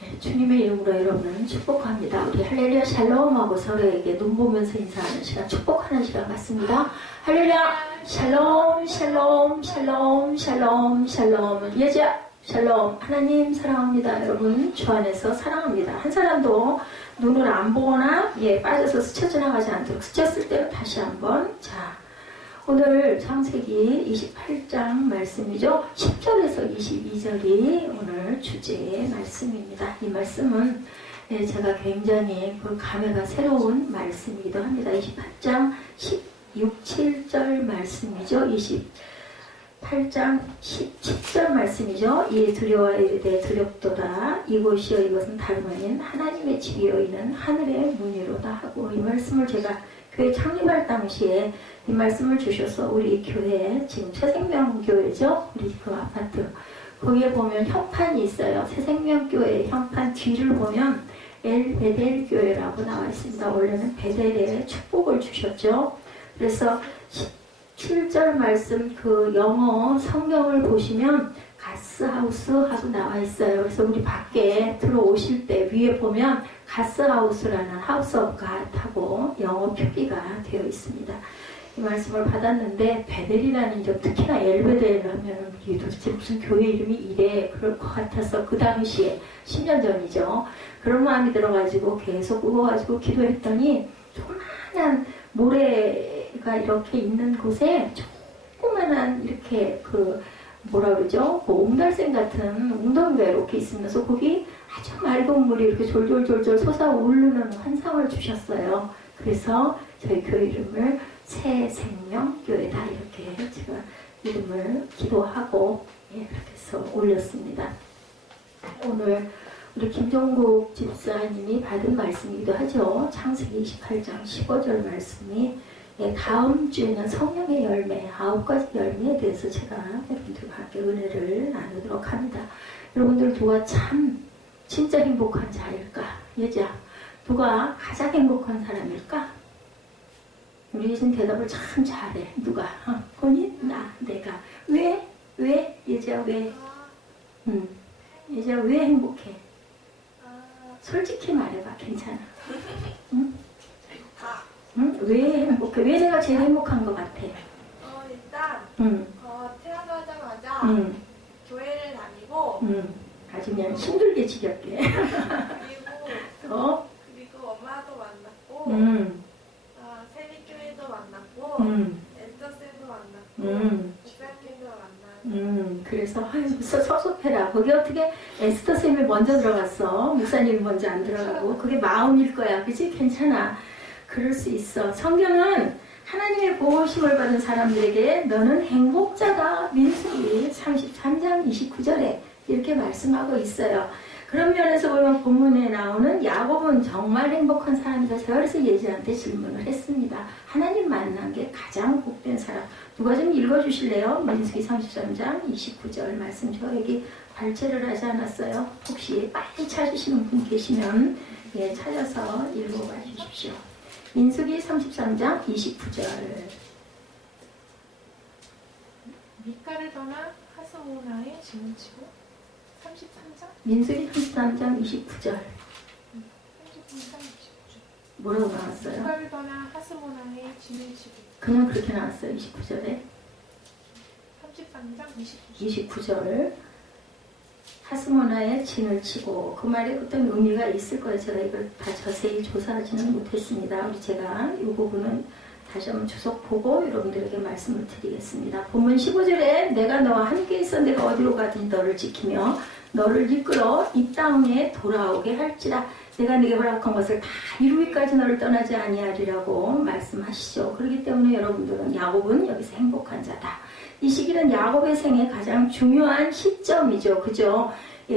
네, 주님의 이름으로 여러분을 축복합니다. 우리 할렐루야 샬롬하고 서로에게 눈 보면서 인사하는 시간, 축복하는 시간 같습니다. 할렐루야 샬롬 샬롬 샬롬 샬롬 샬롬 예자 샬롬. 하나님 사랑합니다. 여러분 주 안에서 사랑합니다. 한 사람도 눈을 안 보거나 빠져서 스쳐 지나가지 않도록, 스쳤을 때는 다시 한번. 자, 오늘 창세기 28장 말씀이죠. 10절에서 22절이 오늘 주제의 말씀입니다. 이 말씀은 제가 굉장히 그 감회가 새로운 말씀이기도 합니다. 28장 16, 7절 말씀이죠. 28장 17절 말씀이죠. 이에 두려워 이르되 두렵도다. 이곳이여 이것은 다름 아닌 하나님의 집이여 이는 하늘의 문이로다 하고, 이 말씀을 제가 교회 창립할 당시에 이 말씀을 주셔서 우리 교회, 지금 새생명교회죠. 우리 그 아파트. 거기에 보면 현판이 있어요. 새생명교회 현판 뒤를 보면 엘베델 교회라고 나와 있습니다. 원래는 베델에 축복을 주셨죠. 그래서 7절 말씀 그 영어 성경을 보시면 가스하우스 하고 나와 있어요. 그래서 우리 밖에 들어오실 때 위에 보면 가스하우스라는 하우스 오브 갓하고 영어 표기가 되어 있습니다. 이 말씀을 받았는데 베델이라는 점, 특히나 엘베델 하면 이게 도대체 무슨 교회 이름이 이래 그럴 것 같아서 그 당시에 10년 전이죠. 그런 마음이 들어가지고 계속 울어가지고 기도했더니 조그만한 모래가 이렇게 있는 곳에 조그만한 이렇게 그 뭐라 그러죠? 그 옹달샘 같은 웅덩이가 이렇게 있으면서 거기 아주 맑은 물이 이렇게 졸졸졸졸 솟아오르는 환상을 주셨어요. 그래서 저희 교회 이름을 새생명교회다 이렇게 제가 이름을 기도하고 그렇게 해서 올렸습니다. 오늘 우리 김종국 집사님이 받은 말씀이기도 하죠. 창세기 28장 15절 말씀이 다음 주에는 성령의 열매, 9가지 열매에 대해서 제가 여러분들과 함께 은혜를 나누도록 합니다. 여러분들 누가 참 진짜 행복한 자일까? 여자 누가 가장 행복한 사람일까? 우리 지금 대답을 참 잘해. 누가? 본인? 나, 내가. 왜? 여자 왜? 여자 왜 행복해? 솔직히 말해봐. 괜찮아. 응? 응? 왜 행복해? 왜 내가 제일 행복한 것 같아? 일단 태어나자마자 교회를 다니고 아주 그냥 힘들게 지겹게 그리고 엄마도 만났고 세리교회도 만났고 엔터쌤도 만났고 목사님도 만나고 그래서 섭섭해라. 거기 어떻게 에스더쌤이 먼저 들어갔어? 목사님이 먼저 안 들어가고. 그게 마음일 거야. 그치? 괜찮아. 그럴 수 있어. 성경은 하나님의 보호심을 받은 사람들에게 너는 행복자다. 민수기 33장 29절에 이렇게 말씀하고 있어요. 그런 면에서 보면 본문에 나오는 야곱은 정말 행복한 사람이다. 제가 그래서 예지한테 질문을 했습니다. 하나님 만난 게 가장 복된 사람. 누가 좀 읽어주실래요? 민수기 33장 29절 말씀 저에게 발췌를 하지 않았어요. 혹시 빨리 찾으시는 분 계시면 찾아서 읽어봐 주십시오. 민수기 33장 29절. 미카를 떠나 하스모나에 짐을 지고 33장? 민수기 33장 29절. 33장 29절. 뭐라고 나왔어요? 미카를 떠나 하스모나에 짐을 지고. 그냥 그렇게 나왔어요. 29절에. 33장 29절. 하스모나에 진을 치고. 그 말에 어떤 의미가 있을 거예요. 제가 이걸 다 자세히 조사하지는 못했습니다. 우리 제가 이 부분은 다시 한번 주석 보고 여러분들에게 말씀을 드리겠습니다. 본문 15절에 내가 너와 함께 있어 내가 어디로 가든지 너를 지키며 너를 이끌어 이 땅에 돌아오게 할지라. 내가 네게 허락한 것을 다 이루기까지 너를 떠나지 아니하리라고 말씀하시죠. 그렇기 때문에 여러분들은 야곱은 여기서 행복한 자다. 이 시기는 야곱의 생애 가장 중요한 시점이죠. 그죠?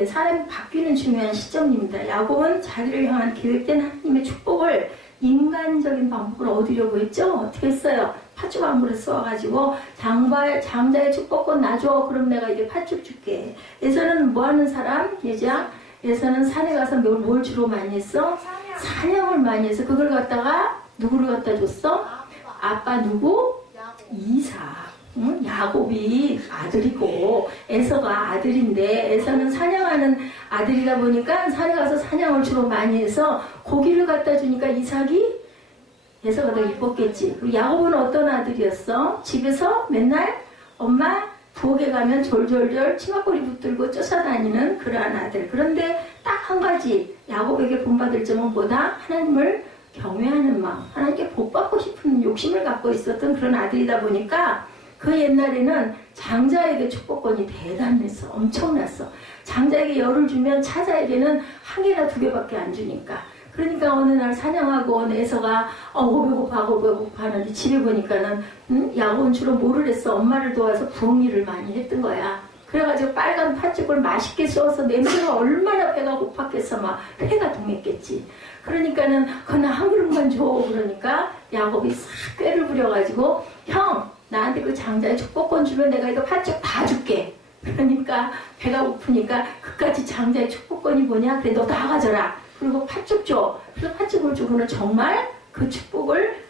사람이 바뀌는 중요한 시점입니다. 야곱은 자기를 향한 계획된 하나님의 축복을 인간적인 방법으로 얻으려고 했죠. 어떻게 했어요? 팥죽 한 그릇 써가지고 장자의 축복권 놔줘. 그럼 내가 이제 팥죽 줄게. 에서는 뭐 하는 사람? 에서는 산에 가서 뭘 주로 많이 했어? 사냥을 많이 해서 그걸 갖다가 누구를 갖다 줬어? 아빠 누구? 이삭. 야곱이 아들이고 에서가 아들인데 에서는 사냥하는 아들이다 보니까 산에 가서 사냥을 주로 많이 해서 고기를 갖다 주니까 이삭이 에서가 더 이뻤겠지. 그리고 야곱은 어떤 아들이었어? 집에서 맨날 엄마 부엌에 가면 졸졸졸 치마꼬리 붙들고 쫓아다니는 그러한 아들. 그런데 딱 한 가지 야곱에게 본받을 점은 뭐다? 하나님을 경외하는 마음, 하나님께 복받고 싶은 욕심을 갖고 있었던 그런 아들이다 보니까 그 옛날에는 장자에게 축복권이 대단했어. 엄청났어. 장자에게 열을 주면 차자에게는 한 개나 두 개밖에 안 주니까. 그러니까 어느 날 사냥하고 온 에서가 배고파 하는데 집에 보니까는 야곱은 주로 뭐를 했어? 엄마를 도와서 부엌 일을 많이 했던 거야. 그래가지고 빨간 팥죽을 맛있게 쏘아서 냄새가 얼마나 배가 고팠겠어. 막 배가 동했겠지. 그러니까는 그나 한 그릇만 줘. 그러니까 야곱이 싹 꾀를 부려가지고 형 나한테 그 장자의 축복권 주면 내가 이거 팥죽 다 줄게. 그러니까 배가 고프니까 그까지 장자의 축복권이 뭐냐? 그래 너 다 가져라. 그리고 팥죽 줘. 그래서 팥죽을 주고는 정말 그 축복을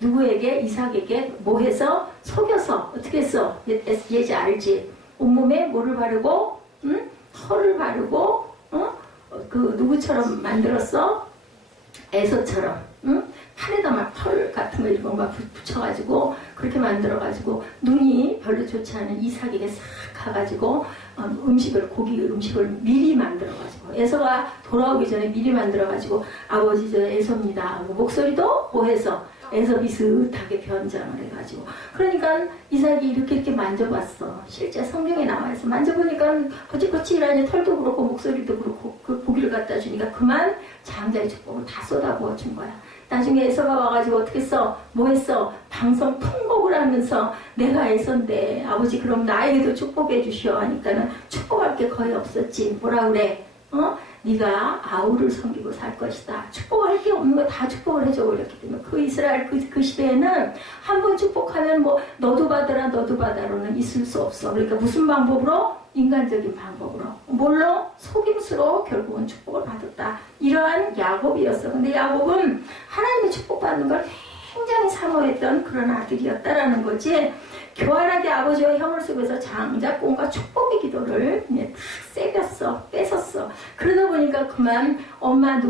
누구에게? 이삭에게 뭐 해서? 속여서 어떻게 했어? 예지 알지? 온몸에 뭐를 바르고 털을 바르고 그 누구처럼 만들었어? 에서처럼 팔에다 막 털 같은 거 이런 거 막 붙여가지고 그렇게 만들어가지고 눈이 별로 좋지 않은 이삭에게 싹 가가지고 고기 음식을 미리 만들어가지고 에서가 돌아오기 전에 미리 만들어가지고 아버지 저 에서입니다 하고 목소리도 보해서 에서 비슷하게 변장을 해가지고 그러니까 이삭이 이렇게 만져봤어. 실제 성경에 나와있어. 만져보니까 거칠거칠하니 털도 그렇고 목소리도 그렇고 그 고기를 갖다 주니까 그만 장자의 축복을 다 쏟아부어 준 거야. 나중에 에서가 와가지고 어떻게 써? 뭐 했어? 방송 통곡을 하면서 내가 에서인데 아버지 그럼 나에게도 축복해 주시오 하니까는 축복할 게 거의 없었지. 뭐라 그래? 네가 아우를 섬기고 살 것이다. 축복할 게 없는 거 다 축복을 해줘 그랬기 때문에 그 이스라엘 그 시대에는 한 번 축복하면 뭐 너도 받아라로는 있을 수 없어. 그러니까 무슨 방법으로? 인간적인 방법으로. 뭘로? 속임수로 결국은 축복을 받았다. 이러한 야곱이었어. 근데 야곱은 하나님의 축복받는 걸 굉장히 사모했던 그런 아들이었다라는 거지. 교활하게 아버지와 형을 속에서 장자권과 축복의 기도를 딱 뺏었어. 그러다 보니까 그만 엄마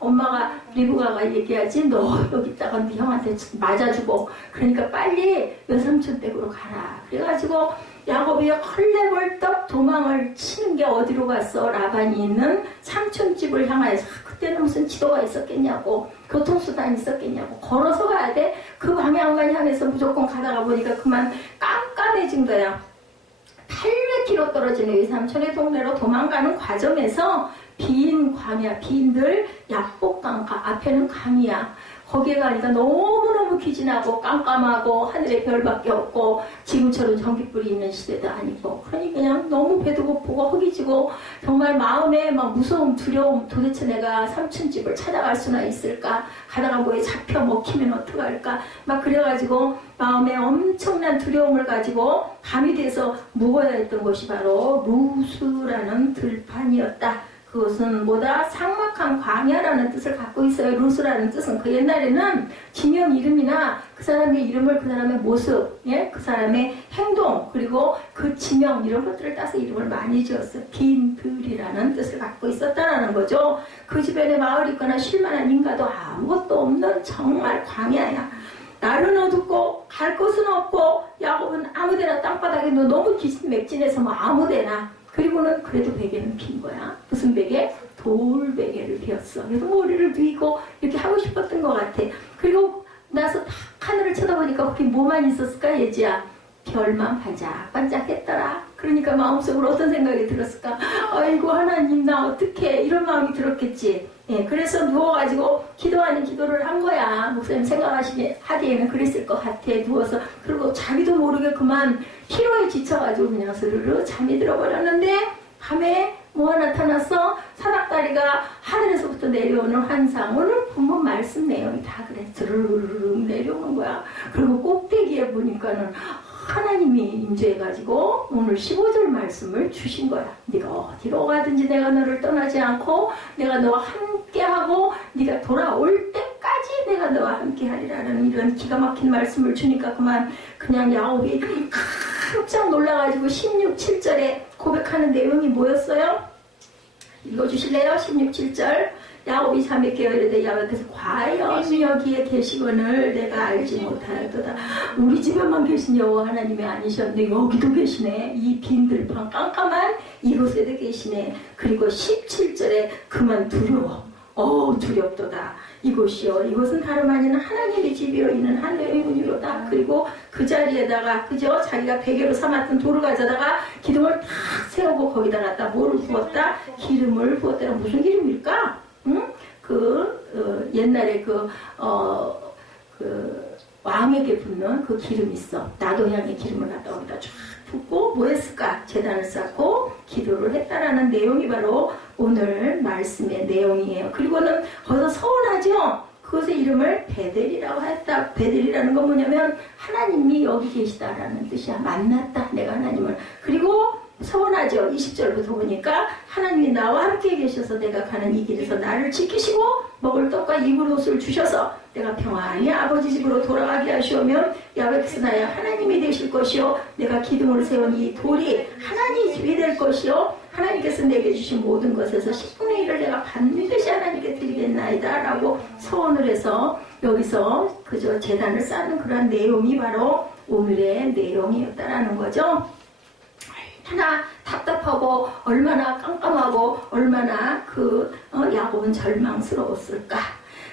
엄마가 리브가가 얘기하지 너 여기다가 네 형한테 맞아주고 그러니까 빨리 외삼촌 댁으로 가라. 그래가지고 야곱이 헐레벌떡 도망을 치는 게 어디로 갔어? 라반이 있는 삼촌집을 향하여서 그때는 무슨 지도가 있었겠냐고 교통수단이 있었겠냐고 걸어서 가야 돼? 그 방향만 향해서 무조건 가다가 보니까 그만 깜깜해진 거야. 800km 떨어지는 외삼촌의 동네로 도망가는 과정에서 빈 광야, 빈들 약복강가 앞에는 강이야. 거기에 가니까 너무너무 기진하고 깜깜하고 하늘에 별밖에 없고 지금처럼 전기불이 있는 시대도 아니고 그러니 그냥 너무 배도 고프고 허기지고 정말 마음에 막 무서움, 두려움 도대체 내가 삼촌집을 찾아갈 수나 있을까 가다가 뭐에 잡혀 먹히면 어떡할까 막 그래가지고 마음에 엄청난 두려움을 가지고 밤이 돼서 묵어야 했던 곳이 바로 루스라는 들판이었다. 그것은 뭐다? 삭막한 광야라는 뜻을 갖고 있어요. 루스라는 뜻은 그 옛날에는 지명 이름이나 그 사람의 이름을 그 사람의 모습, 그 사람의 행동 그리고 그 지명 이런 것들을 따서 이름을 많이 지었어요. 빈 들이라는 뜻을 갖고 있었다라는 거죠. 그 주변에 마을이 있거나 쉴만한 인가도 아무것도 없는 정말 광야야. 날은 어둡고 갈 곳은 없고 야곱은 아무데나 땅바닥에 너무 기진맥진해서 뭐 아무데나 그리고는 그래도 베개는 핀 거야. 무슨 베개? 돌 베개를 피웠어. 그래서 머리를 비고 이렇게 하고 싶었던 것 같아. 그리고 나서 딱 하늘을 쳐다보니까 거기 뭐만 있었을까 예지야? 별만 반짝반짝했더라. 그러니까 마음속으로 어떤 생각이 들었을까? 아이고 하나님 나 어떡해 이런 마음이 들었겠지. 그래서 누워가지고 기도 아닌 기도를 한 거야. 목사님 하기에는 그랬을 것 같아. 누워서 그리고 자기도 모르게 그만 피로에 지쳐가지고 그냥 스르르 잠이 들어버렸는데 밤에 뭐가 나타났어? 사닥다리가 하늘에서부터 내려오는 환상. 오늘 본문 말씀 내용이 다 그래. 스르르 내려오는 거야. 그리고 꼭대기에 보니까는 하나님이 임재해가지고 오늘 15절 말씀을 주신 거야. 네가 어디로 가든지 내가 너를 떠나지 않고 내가 너와 함께하고 네가 돌아올 때까지 내가 너와 함께하리라는 이런 기가 막힌 말씀을 주니까 그냥 야곱이 깜짝 놀라가지고 16, 7절에 고백하는 내용이 뭐였어요? 읽어주실래요? 16, 7절. 야곱이 자매께 이르되 야곱께서 과연 여기에 계시거늘 내가 알지 못하였도다. 우리 집에만 계신 여호와 하나님이 아니셨는데 여기도 계시네. 이 빈 들판 깜깜한 이곳에도 계시네. 그리고 17절에 그만 두려워. 두렵도다. 이곳이요. 이곳은 다름 아닌 하나님의 집이요. 이는 하늘의 문이로다. 그리고 그 자리에다가, 그죠? 자기가 베개로 삼았던 돌을 가져다가 기둥을 탁 세우고 거기다 갖다 뭐를 부었다? 기름을 부었다. 무슨 기름일까? 응? 옛날에 왕에게 붓는 그 기름 있어. 나도향의 기름을 갖다 거기다 쫙 붓고 뭐 했을까? 제단을 쌓고 기도를 했다라는 내용이 바로 오늘 말씀의 내용이에요. 그리고는 거기서 서운하죠? 그것의 이름을 베델이라고 했다. 베델이라는 건 뭐냐면 하나님이 여기 계시다라는 뜻이야. 만났다. 내가 하나님을. 그리고 서운하죠. 20절부터 보니까 하나님이 나와 함께 계셔서 내가 가는 이 길에서 나를 지키시고 먹을 떡과 입을 옷을 주셔서 내가 평안히 아버지 집으로 돌아가게 하시오면 야훼께서 나의 하나님이 되실 것이요 내가 기둥으로 세운 이 돌이 하나님 집이 될 것이요 하나님께서 내게 주신 모든 것에서 10분의 1을 내가 반드시 하나님께 드리겠나이다 라고 서원을 해서 여기서 그저 제단을 쌓는 그런 내용이 바로 오늘의 내용이었다라는 거죠. 하나 답답하고 얼마나 깜깜하고 얼마나 야곱은 절망스러웠을까.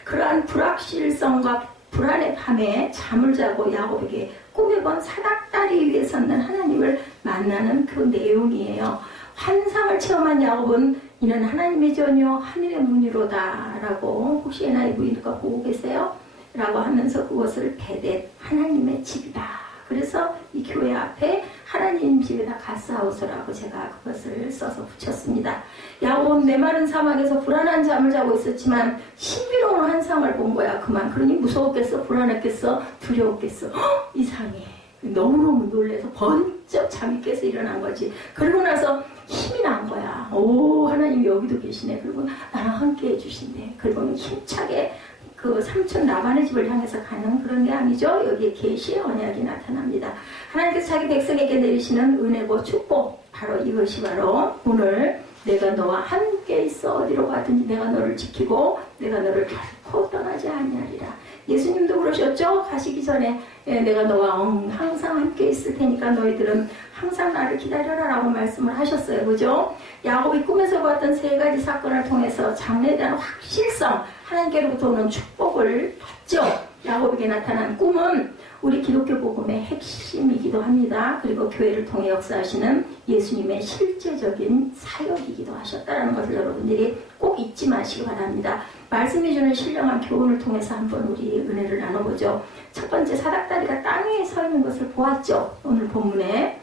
그러한 불확실성과 불안의 밤에 잠을 자고 야곱에게 꿈에 본 사닥다리 위에 섰는 하나님을 만나는 그 내용이에요. 환상을 체험한 야곱은 이는 하나님의 전요 하늘의 문이로다 라고 혹시 NIV가 보고 계세요? 라고 하면서 그것을 베델 하나님의 집이다. 그래서 이 교회 앞에 하나님 집에다 가스하우스라고 제가 그것을 써서 붙였습니다. 야곱은 메마른 사막에서 불안한 잠을 자고 있었지만 신비로운 환상을 본 거야. 그만. 그러니 무서웠겠어? 불안했겠어? 두려웠겠어? 이상해. 너무너무 놀라서 번쩍 잠이 깨서 일어난 거지. 그러고 나서 힘이 난 거야. 하나님이 여기도 계시네. 그리고 나랑 함께 해주신대. 그리고는 힘차게 그 삼촌 라반의 집을 향해서 가는 그런 내용이죠. 여기에 계시의 언약이 나타납니다. 하나님께서 자기 백성에게 내리시는 은혜고 축복, 바로 이것이 바로 오늘 내가 너와 함께 있어 어디로 가든지 내가 너를 지키고 내가 너를 결코 떠나지 아니하리라. 예수님도 그러셨죠. 가시기 전에 내가 너와 항상 함께 있을 테니까 너희들은 항상 나를 기다려라 라고 말씀을 하셨어요. 그죠? 야곱이 꿈에서 봤던 세 가지 사건을 통해서 장래에 대한 확실성, 하나님께로부터 오는 축복을 봤죠. 야곱에게 나타난 꿈은 우리 기독교 복음의 핵심이기도 합니다. 그리고 교회를 통해 역사하시는 예수님의 실제적인 사역이기도 하셨다는 것을 여러분들이 꼭 잊지 마시기 바랍니다. 말씀이 주는 신령한 교훈을 통해서 한번 우리 은혜를 나눠보죠. 첫 번째, 사닥다리가 땅에 서 있는 것을 보았죠. 오늘 본문에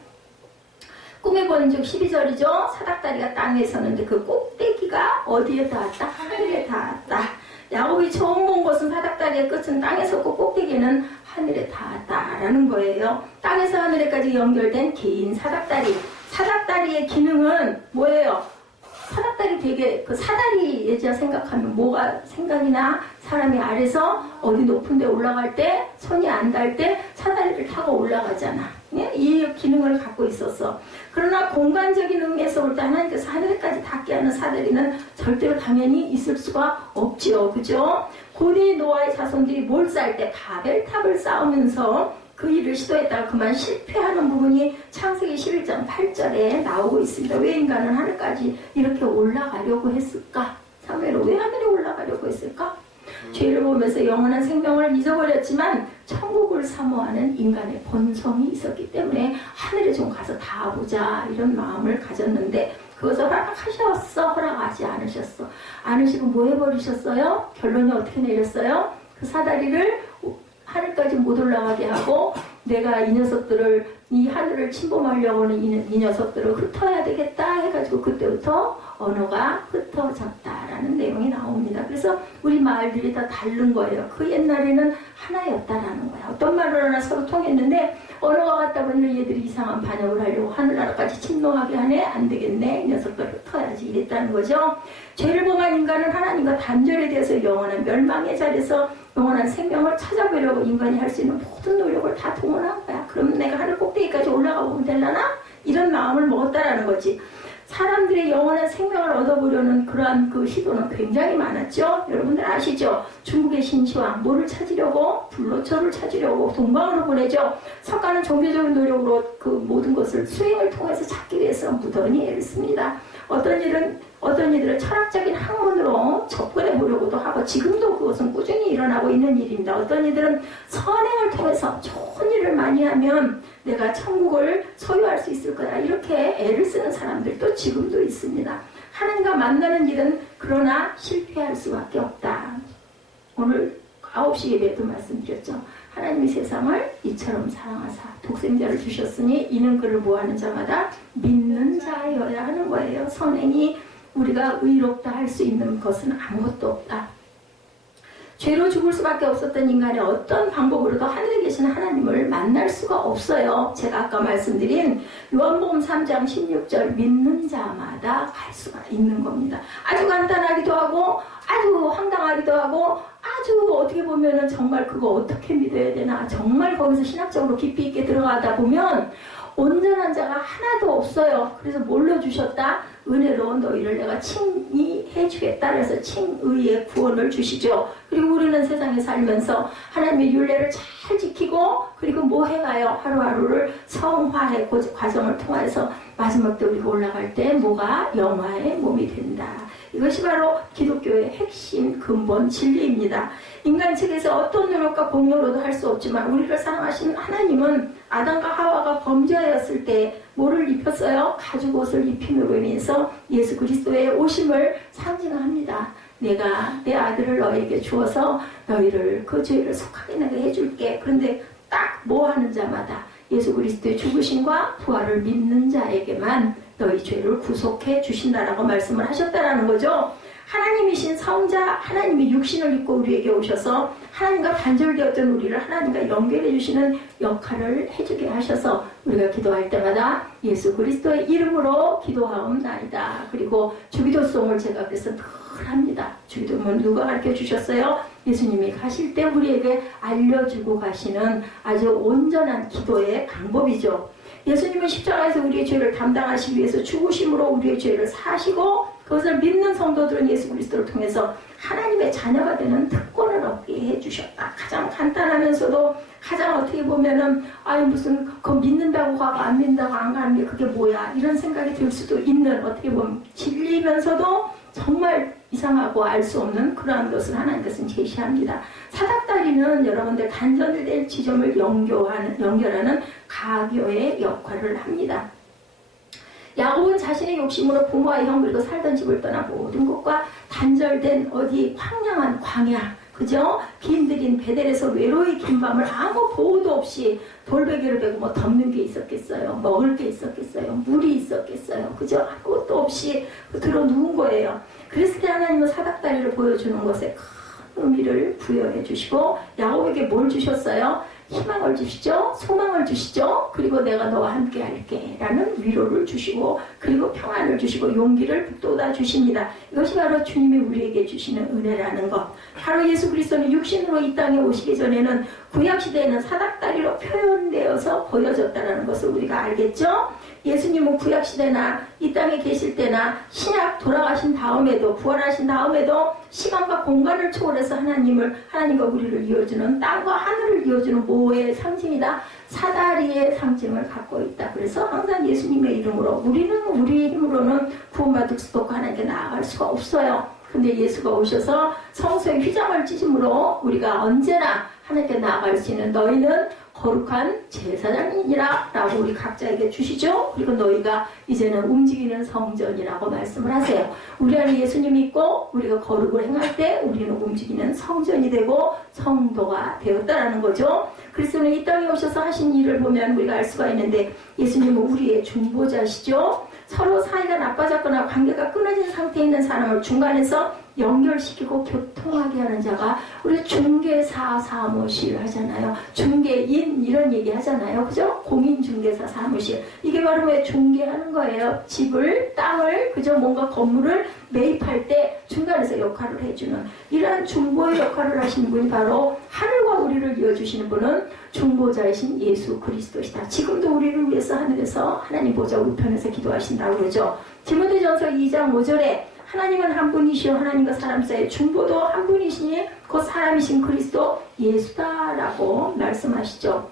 꿈에 보는 즉 12절이죠. 사닥다리가 땅에 섰는데 그 꼭대기가 어디에 닿았다? 하늘에 닿았다. 야곱이 처음 본 것은 사닥다리의 끝은 땅에 섰고 꼭대기는 하늘에 닿았다라는 거예요. 땅에서 하늘에까지 연결된 개인 사닥다리. 사닥다리의 기능은 뭐예요? 사닥다리 되게 그 사다리 예지야 생각하면 뭐가 생각이나? 사람이 아래서 어디 높은 데 올라갈 때 손이 안 닿을 때 사다리를 타고 올라가잖아. 이 기능을 갖고 있었어. 그러나 공간적인 의미에서 볼 때 하나님께서 하늘에까지 닿게 하는 사다리는 절대로 당연히 있을 수가 없지요. 그죠? 고대 노아의 자손들이 뭘 쌓을 때 바벨탑을 쌓으면서 그 일을 시도했다가 그만 실패하는 부분이 창세기 11장 8절에 나오고 있습니다. 왜 인간은 하늘까지 이렇게 올라가려고 했을까? 사무엘은 왜 하늘에 올라가려고 했을까? 죄를 보면서 영원한 생명을 잊어버렸지만 천국을 사모하는 인간의 본성이 있었기 때문에 하늘에 좀 가서 닿아보자 이런 마음을 가졌는데 그것을 허락하셨어? 허락하지 않으셨어? 않으시고 뭐 해버리셨어요? 결론이 어떻게 내렸어요? 그 사다리를 하늘까지 못 올라가게 하고 내가 이 하늘을 침범하려고 하는 이 녀석들을 흩어야 되겠다 해가지고 그때부터 언어가 흩어졌다라는 내용이 나옵니다. 그래서 우리 말들이 다 다른 거예요. 그 옛날에는 하나였다라는 거야. 어떤 말을 하나 서로 통했는데 언어가 같다 보니 얘들이 이상한 반역을 하려고 하늘나라까지 침노하게 하네. 안 되겠네. 이 녀석들 흩어야지 이랬다는 거죠. 죄를 범한 인간은 하나님과 단절에 대해서 영원한 멸망의 자리에서 영원한 생명을 찾아보려고 인간이 할 수 있는 모든 노력을 다 동원한 거야. 그럼 내가 하늘 꼭대기까지 올라가 보면 되려나? 이런 마음을 먹었다라는 거지. 사람들의 영원한 생명을 얻어보려는 그러한 그 시도는 굉장히 많았죠. 여러분들 아시죠? 중국의 신시황 뭐를 찾으려고? 불로초를 찾으려고 동방으로 보내죠. 석가는 종교적인 노력으로 그 모든 것을 수행을 통해서 찾기 위해서 무던히 애를 씁니다. 어떤 이들은 철학적인 학문으로 접근해 보려고도 하고 지금도 그것은 꾸준히 일어나고 있는 일입니다. 어떤 이들은 선행을 통해서 좋은 일을 많이 하면 내가 천국을 소유할 수 있을 거야. 이렇게 애를 쓰는 사람들도 지금도 있습니다. 하나님과 만나는 일은 그러나 실패할 수밖에 없다. 오늘 9시 예배도 말씀드렸죠. 하나님이 세상을 이처럼 사랑하사 독생자를 주셨으니 이는 그를 모하는 자마다 믿는 자여야 하는 거예요. 선행이 우리가 의롭다 할 수 있는 것은 아무것도 없다. 죄로 죽을 수밖에 없었던 인간의 어떤 방법으로도 하늘에 계신 하나님을 만날 수가 없어요. 제가 아까 말씀드린 요한복음 3장 16절 믿는 자마다 갈 수가 있는 겁니다. 아주 간단하기도 하고 아주 황당하기도 하고 아주 어떻게 보면은 정말 그거 어떻게 믿어야 되나 정말 거기서 신학적으로 깊이 있게 들어가다 보면 온전한 자가 하나도 없어요. 그래서 뭘로 주셨다? 은혜로 너희를 내가 칭의해 주겠다. 그래서 칭의의 구원을 주시죠. 그리고 우리는 세상에 살면서 하나님의 율례를 잘 지키고 그리고 뭐 해가요? 하루하루를 성화의 과정을 통해서 마지막 때 우리가 올라갈 때 뭐가 영화의 몸이 된다. 이것이 바로 기독교의 핵심 근본 진리입니다. 인간 측에서 어떤 노력과 공로로도 할 수 없지만 우리를 사랑하시는 하나님은 아담과 하와가 범죄하였을 때 뭐를 입혔어요? 가죽 옷을 입힘으로 인해서 예수 그리스도의 오심을 상징합니다. 내가 내 아들을 너에게 주어서 너희를 그 죄를 속하게 내가 해줄게. 그런데 딱 뭐 하는 자마다 예수 그리스도의 죽으심과 부활을 믿는 자에게만 너희 죄를 구속해 주신다라고 말씀을 하셨다라는 거죠. 하나님이신 성자 하나님이 육신을 입고 우리에게 오셔서 하나님과 단절되었던 우리를 하나님과 연결해 주시는 역할을 해주게 하셔서 우리가 기도할 때마다 예수 그리스도의 이름으로 기도하옵나이다. 그리고 주기도송을 제가 그래서 늘 합니다. 주기도문 누가 가르쳐 주셨어요? 예수님이 가실 때 우리에게 알려주고 가시는 아주 온전한 기도의 방법이죠. 예수님은 십자가에서 우리의 죄를 담당하시기 위해서 죽으심으로 우리의 죄를 사시고 그것을 믿는 성도들은 예수 그리스도를 통해서 하나님의 자녀가 되는 특권을 얻게 해주셨다. 가장 간단하면서도 가장 어떻게 보면은 아니 무슨 그거 믿는다고 하고 안 믿는다고 안 가는 게 그게 뭐야 이런 생각이 들 수도 있는 어떻게 보면 진리면서도 정말 이상하고 알 수 없는 그러한 것을 하나님께서는 제시합니다. 사닥다리는 여러분들 단절될 지점을 연결하는 가교의 역할을 합니다. 야곱은 자신의 욕심으로 부모와 형 그리고 살던 집을 떠나 모든 것과 단절된 어디 황량한 광야 그죠? 빈들인 베델에서 외로이 긴 밤을 아무 보호도 없이 돌베개를 베고 뭐 덮는 게 있었겠어요? 먹을 게 있었겠어요? 물이 있었겠어요? 그죠? 아무것도 없이 들어 누운 거예요. 그랬을 때 하나님은 사닥다리를 보여주는 것에 큰 의미를 부여해 주시고 야곱에게 뭘 주셨어요? 희망을 주시죠. 소망을 주시죠. 그리고 내가 너와 함께 할게 라는 위로를 주시고 그리고 평안을 주시고 용기를 북돋아 주십니다. 이것이 바로 주님이 우리에게 주시는 은혜라는 것. 바로 예수 그리스도는 육신으로 이 땅에 오시기 전에는 구약시대에는 사닥다리로 표현되어서 보여졌다는 것을 우리가 알겠죠. 예수님은 구약시대나 이 땅에 계실 때나 신약 돌아가신 다음에도 부활하신 다음에도 시간과 공간을 초월해서 하나님과 우리를 이어주는 땅과 하늘을 이어주는 모의 상징이다. 사다리의 상징을 갖고 있다. 그래서 항상 예수님의 이름으로 우리는 우리의 힘으로는 구원받을 수도 없고 하나님께 나아갈 수가 없어요. 근데 예수가 오셔서 성소의 휘장을 찢음으로 우리가 언제나 하나님께 나아갈 수 있는 너희는 거룩한 제사장이니라 라고 우리 각자에게 주시죠. 그리고 너희가 이제는 움직이는 성전이라고 말씀을 하세요. 우리 안에 예수님이 있고 우리가 거룩을 행할 때 우리는 움직이는 성전이 되고 성도가 되었다라는 거죠. 그리스도는 이 땅에 오셔서 하신 일을 보면 우리가 알 수가 있는데 예수님은 우리의 중보자시죠. 서로 사이가 나빠졌거나 관계가 끊어진 상태에 있는 사람을 중간에서 연결시키고 교통하게 하는 자가 우리 중개사 사무실 하잖아요. 중개인 이런 얘기 하잖아요. 그죠? 공인중개사 사무실. 이게 바로 왜 중개하는 거예요. 집을, 땅을, 그죠? 뭔가 건물을 매입할 때 중간에서 역할을 해주는 이러한 중보의 역할을 하시는 분이 바로 하늘과 우리를 이어주시는 분은 중보자이신 예수 그리스도시다. 지금도 우리를 위해서 하늘에서 하나님 보좌 우편에서 기도하신다고 그러죠. 디모데전서 2장 5절에 하나님은 한 분이시요 하나님과 사람 사이의 중보도 한 분이시니 곧 사람이신 그리스도 예수다라고 말씀하시죠.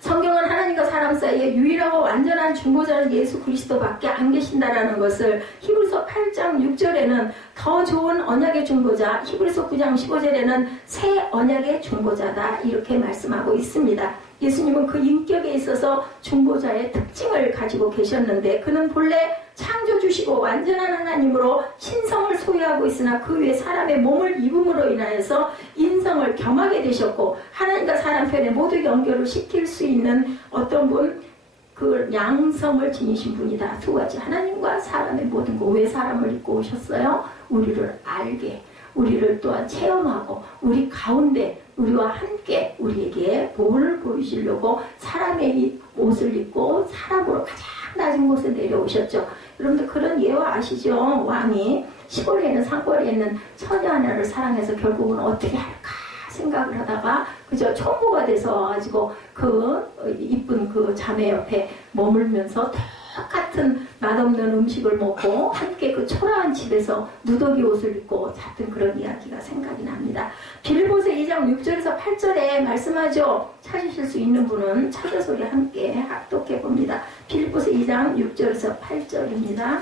성경은 하나님과 사람 사이에 유일하고 완전한 중보자는 예수 그리스도밖에 안 계신다라는 것을 히브리서 8장 6절에는 더 좋은 언약의 중보자, 히브리서 9장 15절에는 새 언약의 중보자다 이렇게 말씀하고 있습니다. 예수님은 그 인격에 있어서 중보자의 특징을 가지고 계셨는데 그는 본래 창조주시고 완전한 하나님으로 신성을 소유하고 있으나 그 위에 사람의 몸을 입음으로 인하여서 인성을 겸하게 되셨고 하나님과 사람 편에 모두 연결을 시킬 수 있는 어떤 분, 그 양성을 지니신 분이다. 두 가지. 하나님과 사람의 모든 거. 왜 사람을 입고 오셨어요? 우리를 알게, 우리를 또한 체험하고 우리 가운데 우리와 함께 우리에게 복을 보이시려고 사람의 옷을 입고 사람으로 가장 낮은 곳에 내려오셨죠. 여러분들 그런 예화 아시죠? 왕이 시골에 있는 산골에 있는 처녀 하나를 사랑해서 결국은 어떻게 할까 생각을 하다가 그저 총무가 돼서 와가지고 그 이쁜 그 자매 옆에 머물면서 똑같은 맛없는 음식을 먹고 함께 그 초라한 집에서 누더기 옷을 입고 잤던 그런 이야기가 생각이 납니다. 빌립보서 2장 6절에서 8절에 말씀하죠. 찾으실 수 있는 분은 찾아서 우리 함께 합독해 봅니다. 빌립보서 2장 6절에서 8절입니다.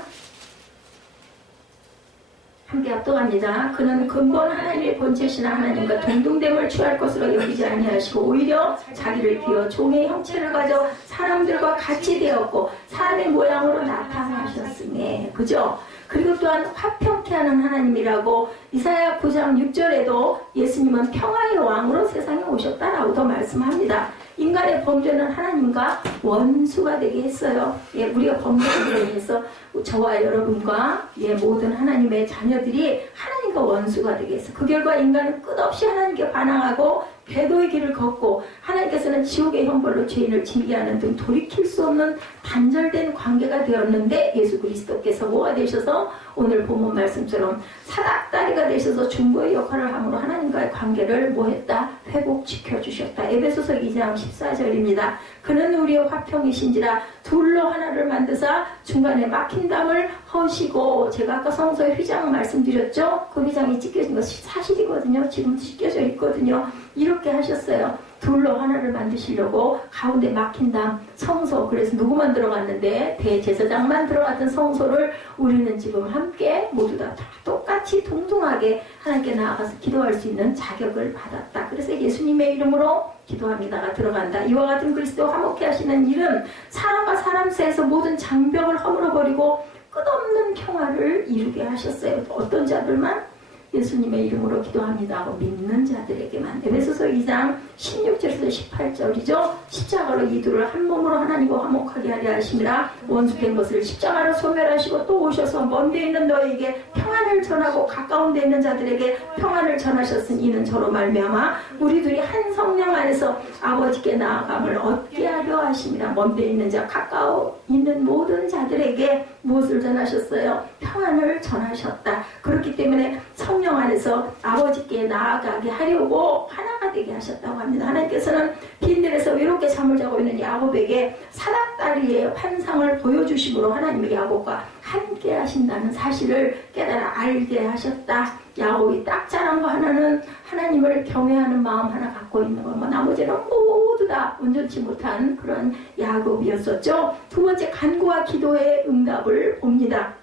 함께 합독합니다. 그는 근본 하나님의 본체시나 하나님과 동등됨을 취할 것으로 여기지 아니하시고 오히려 자기를 비워 종의 형체를 가져 사람들과 같이 되었고 사람의 모양으로 나타나셨으니 그죠? 그리고 또한 화평케 하는 하나님이라고 이사야 9장 6절에도 예수님은 평화의 왕으로 세상에 오셨다라고 더 말씀합니다. 인간의 범죄는 하나님과 원수가 되게 했어요. 예, 우리가 범죄로 인해서 저와 여러분과 모든 하나님의 자녀들이 하나님과 원수가 되게 했어요. 그 결과 인간은 끝없이 하나님께 반항하고 궤도의 길을 걷고 하나님께서는 지옥의 형벌로 죄인을 징계하는 등 돌이킬 수 없는 단절된 관계가 되었는데 예수 그리스도께서 뭐가 되셔서 오늘 본문 말씀처럼 사닥다리가 되셔서 중보의 역할을 함으로 하나님과의 관계를 뭐했다? 회복시켜 주셨다. 에베소서 2장 14절입니다. 그는 우리의 화평이신지라 둘로 하나를 만드사 중간에 막힌 담을 허시고 제가 아까 성서에 휘장 말씀드렸죠? 그 휘장이 찢겨진 것이 사실이거든요. 지금 찢겨져 있거든요. 이렇게 하셨어요. 둘로 하나를 만드시려고 가운데 막힌 담 성소, 그래서 누구만 들어갔는데 대제사장만 들어갔던 성소를 우리는 지금 함께 모두 다 똑같이 동등하게 하나님께 나아가서 기도할 수 있는 자격을 받았다. 그래서 예수님의 이름으로 기도합니다가 들어간다. 이와 같은 그리스도 화목케 하시는 일은 사람과 사람 사이에서 모든 장벽을 허물어버리고 끝없는 평화를 이루게 하셨어요. 어떤 자들만? 예수님의 이름으로 기도합니다 하고 믿는 자들에게만. 에베소서 2장 16절에서 18절이죠. 십자가로 이들을 한 몸으로 하나님과 화목하게 하려 하심이라 원수된 것을 십자가로 소멸하시고 또 오셔서 먼 데 있는 너에게 평안을 전하고 가까운 데 있는 자들에게 평안을 전하셨으니 이는 저로 말미암아 우리들이 한 성령 안에서 아버지께 나아감을 얻게 하려 하심이라. 먼 데 있는 자 가까워 있는 모든 자들에게 무엇을 전하셨어요? 평안을 전하셨다. 그렇기 때문에 성령 안에서 아버지께 나아가게 하려고 하나가 되게 하셨다고 합니다. 하나님께서는 빈들에서 외롭게 잠을 자고 있는 야곱에게 사닥다리의 환상을 보여주심으로 하나님의 야곱과 함께 하신다는 사실을 깨달아 알게 하셨다. 야곱이 딱 잘한 거 하나는 하나님을 경외하는 마음 하나 갖고 있는 거, 나머지는 모두 다 온전치 못한 그런 야곱이었었죠. 두 번째, 간구와 기도의 응답을 봅니다.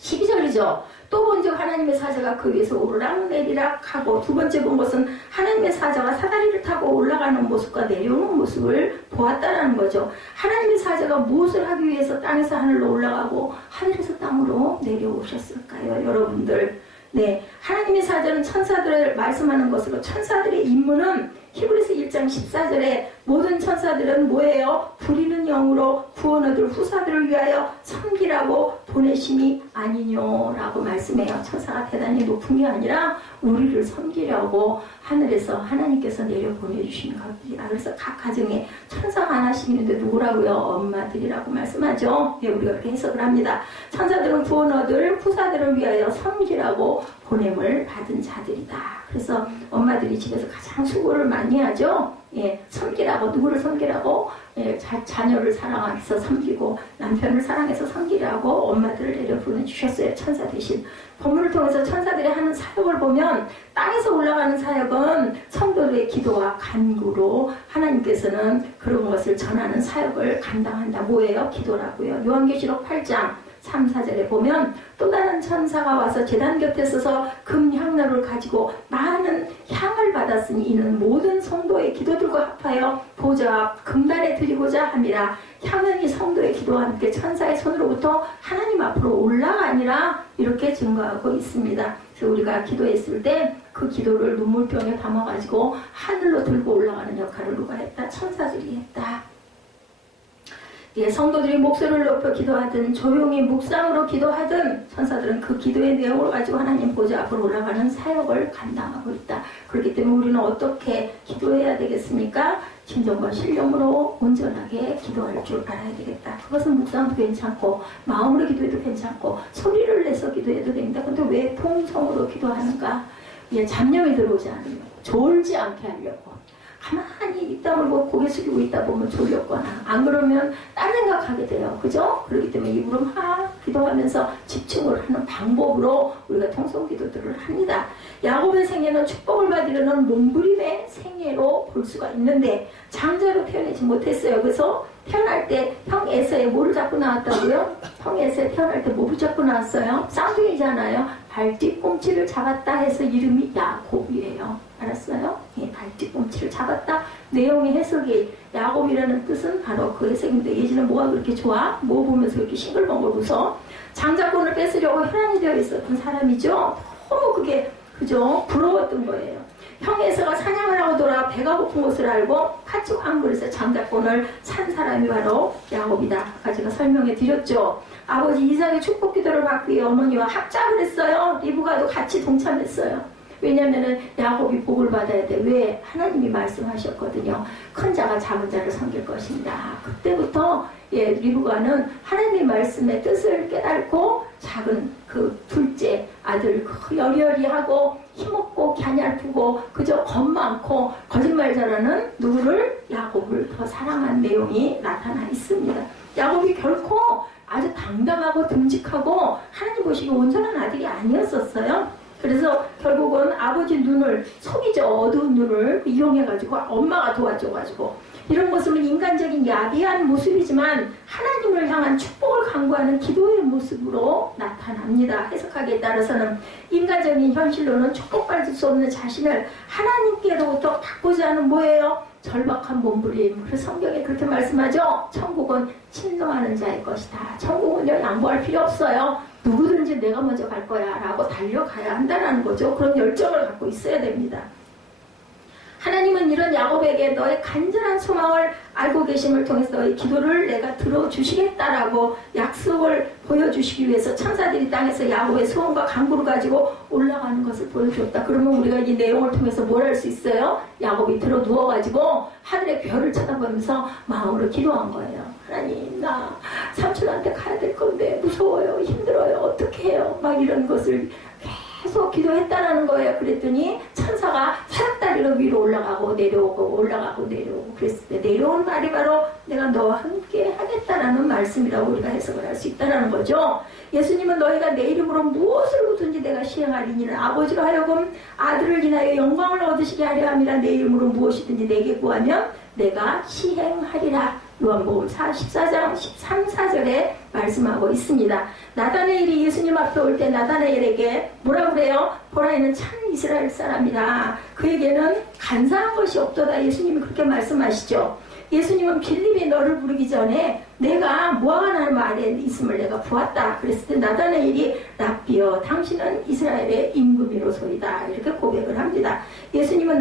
12절이죠. 또 본즉 하나님의 사자가 그 위에서 오르락내리락 하고, 두 번째 본 것은 하나님의 사자가 사다리를 타고 올라가는 모습과 내려오는 모습을 보았다라는 거죠. 하나님의 사자가 무엇을 하기 위해서 땅에서 하늘로 올라가고 하늘에서 땅으로 내려오셨을까요? 여러분들, 네, 하나님의 사자는 천사들을 말씀하는 것으로, 천사들의 임무는 히브리서 1장 14절에 모든 천사들은 뭐예요? 부리는 영으로 구원 얻을 후사들을 위하여 섬기라고 보내심이 아니뇨라고 말씀해요. 천사가 대단히 높은 게 아니라 우리를 섬기려고 하늘에서 하나님께서 내려 보내주신 것이다. 그래서 각 가정에 천사가 하나씩 있는데 누구라고요? 엄마들이라고 말씀하죠. 네, 우리가 그렇게 해석을 합니다. 천사들은 구원 얻을 후사들을 위하여 섬기라고 보냄을 받은 자들이다. 그래서 엄마들이 집에서 가장 수고를 많이 아니하죠. 예, 섬기라고, 누구를 섬기라고? 예, 자녀를 사랑해서 섬기고 남편을 사랑해서 섬기라고 엄마들을 내려 보내주셨어요. 천사 대신. 본문을 통해서 천사들이 하는 사역을 보면 땅에서 올라가는 사역은 성도들의 기도와 간구로 하나님께서는 그런 것을 전하는 사역을 감당한다. 뭐예요? 기도라고요. 요한계시록 8장 3, 4절에 보면 또 다른 천사가 와서 제단 곁에 서서 금향로를 가지고 많은 향을 받았으니 이는 모든 성도의 기도들과 합하여 보좌 앞 금단에 드리고자 함이라. 향은 이 성도의 기도와 함께 천사의 손으로부터 하나님 앞으로 올라가니라. 이렇게 증거하고 있습니다. 그래서 우리가 기도했을 때 그 기도를 눈물병에 담아가지고 하늘로 들고 올라가는 역할을 누가 했다? 천사들이 했다. 예, 성도들이 목소리를 높여 기도하든 조용히 묵상으로 기도하든 천사들은 그 기도의 내용을 가지고 하나님 보좌 앞으로 올라가는 사역을 감당하고 있다. 그렇기 때문에 우리는 어떻게 기도해야 되겠습니까? 진정과 신령으로 온전하게 기도할 줄 알아야 되겠다. 그것은 묵상도 괜찮고 마음으로 기도해도 괜찮고 소리를 내서 기도해도 됩니다. 근데 왜 통성으로 기도하는가? 예, 잡념이 들어오지 않으면 졸지 않게 하려고. 가만히 입 다물고 고개 숙이고 있다 보면 졸렸거나 안 그러면 딴 생각하게 돼요. 그죠? 그렇기 때문에 입으로 막 기도하면서 집중을 하는 방법으로 우리가 통성 기도들을 합니다. 야곱의 생애는 축복을 받으려는 몸부림의 생애로 볼 수가 있는데 장자로 태어나지 못했어요. 그래서 태어날 때 형 에서에 뭐를 잡고 나왔다고요? 형 에서에 태어날 때 뭐를 잡고 나왔어요? 쌍둥이잖아요. 발뒤꿈치를 잡았다 해서 이름이 야곱이에요. 알았어요? 예, 발뒤꿈치를 잡았다. 내용의 해석이 야곱이라는 뜻은 바로 그 해석인데 예전에 뭐가 그렇게 좋아? 뭐 보면서 이렇게 싱글벙글 웃어? 장자권을 뺏으려고 혈안이 되어 있었던 사람이죠. 너무 그게 그죠? 부러웠던 거예요. 형 에서가 사냥을 하고 돌아와 배가 고픈 것을 알고 팥죽 한 그릇에 장자권을 산 사람이 바로 야곱이다. 아까 제가 설명해 드렸죠. 아버지 이삭의 축복 기도를 받기 위해 어머니와 합작을 했어요. 리브가도 같이 동참했어요. 왜냐면은 야곱이 복을 받아야 돼. 왜? 하나님이 말씀하셨거든요. 큰 자가 작은 자를 섬길 것입니다. 그때부터 예, 리브가는 하나님의 말씀의 뜻을 깨닫고 작은 그 둘째 아들 여리여리하고 힘없고 갸냘프고 그저 겁 많고 거짓말 잘하는 누구를? 야곱을 더 사랑한 내용이 나타나 있습니다. 야곱이 결코 아주 당당하고 듬직하고 하나님 보시기 온전한 아들이 아니었었어요. 그래서 결국은 아버지 눈을 속이죠. 어두운 눈을 이용해가지고 엄마가 도와줘가지고 이런 모습은 인간적인 야비한 모습이지만 하나님을 향한 축복을 간구하는 기도의 모습으로 나타납니다. 해석하기에 따라서는 인간적인 현실로는 축복받을 수 없는 자신을 하나님께로부터 받고자 하는 뭐예요? 절박한 몸부림. 그래서 성경에 그렇게 말씀하죠. 천국은 침노하는 자의 것이다. 천국은요 양보할 필요 없어요. 누구든지 내가 먼저 갈 거야 라고 달려가야 한다는 거죠. 그런 열정을 갖고 있어야 됩니다. 하나님은 이런 야곱에게 너의 간절한 소망을 알고 계심을 통해서 너의 기도를 내가 들어주시겠다라고 약속을 보여주시기 위해서 천사들이 땅에서 야곱의 소원과 간구를 가지고 올라가는 것을 보여줬다. 그러면 우리가 이 내용을 통해서 뭘 할 수 있어요? 야곱이 들어 누워가지고 하늘의 별을 쳐다보면서 마음으로 기도한 거예요. 하나님, 나 삼촌한테 가야 될 건데 무서워요, 힘들어요, 어떻게 해요? 막 이런 것을 계속 기도했다라는 거예요. 그랬더니 천사가 사닥다리로 위로 올라가고 내려오고 올라가고 내려오고 그랬을 때 내려온 말이 바로 내가 너와 함께 하겠다라는 말씀이라고 우리가 해석을 할 수 있다는 거죠. 예수님은 너희가 내 이름으로 무엇을 묻든지 내가 시행하리니는 아버지로 하여금 아들을 인하여 영광을 얻으시게 하려 함이라. 내 이름으로 무엇이든지 내게 구하면 내가 시행하리라. 요한복음 14장 13, 14절에 말씀하고 있습니다. 나다나엘이 예수님 앞에 올 때 나다나엘에게 뭐라고 그래요? 보라 이는 참 이스라엘 사람이라. 그에게는 간사한 것이 없도다. 예수님이 그렇게 말씀하시죠. 예수님은 빌립이 너를 부르기 전에 내가 무화과나무 아래에 있음을 내가 보았다. 그랬을 때 나다나엘이 라비여 당신은 이스라엘의 임금이로소이다. 이렇게 고백을 합니다. 예수님은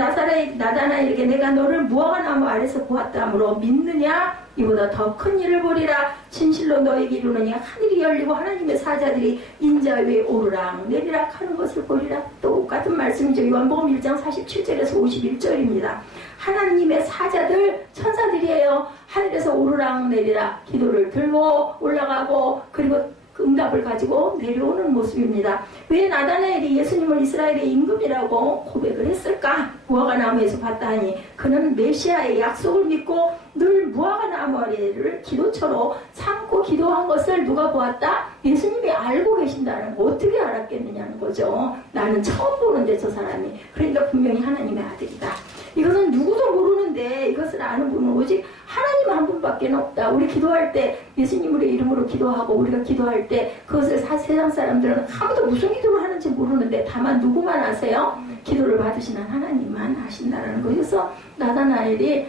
나다나엘에게 내가 너를 무화과나무 아래서 보았다 하므로 믿느냐? 이보다 더 큰 일을 보리라. 진실로 너에게 이르노니 하늘이 열리고 하나님의 사자들이 인자 위에 오르락 내리락 하는 것을 보리라. 똑같은 말씀이죠. 요한복음 1장 47절에서 51절입니다. 하나님의 사자들 천사들이에요. 하늘에서 오르락 내리락 기도를 들고 올라가고 그리고 그 응답을 가지고 내려오는 모습입니다. 왜 나다나엘이 예수님을 이스라엘의 임금이라고 고백을 했을까? 무화과 나무에서 봤다 하니 그는 메시아의 약속을 믿고 늘 무화과 나무 아래를 기도처로 삼고 기도한 것을 누가 보았다? 예수님이 알고 계신다는 거. 어떻게 알았겠느냐는 거죠. 나는 처음 보는데 저 사람이. 그러니까 분명히 하나님의 아들이다. 이것은 누구도 모르는데 이것을 아는 분은 오직 하나님 한 분밖에 없다. 우리 기도할 때 예수님의 이름으로 기도하고 우리가 기도할 때 그것을 세상 사람들은 아무도 무슨 기도를 하는지 모르는데 다만 누구만 아세요? 기도를 받으시는 하나님만 아신다라는 거. 그래서 나다나엘이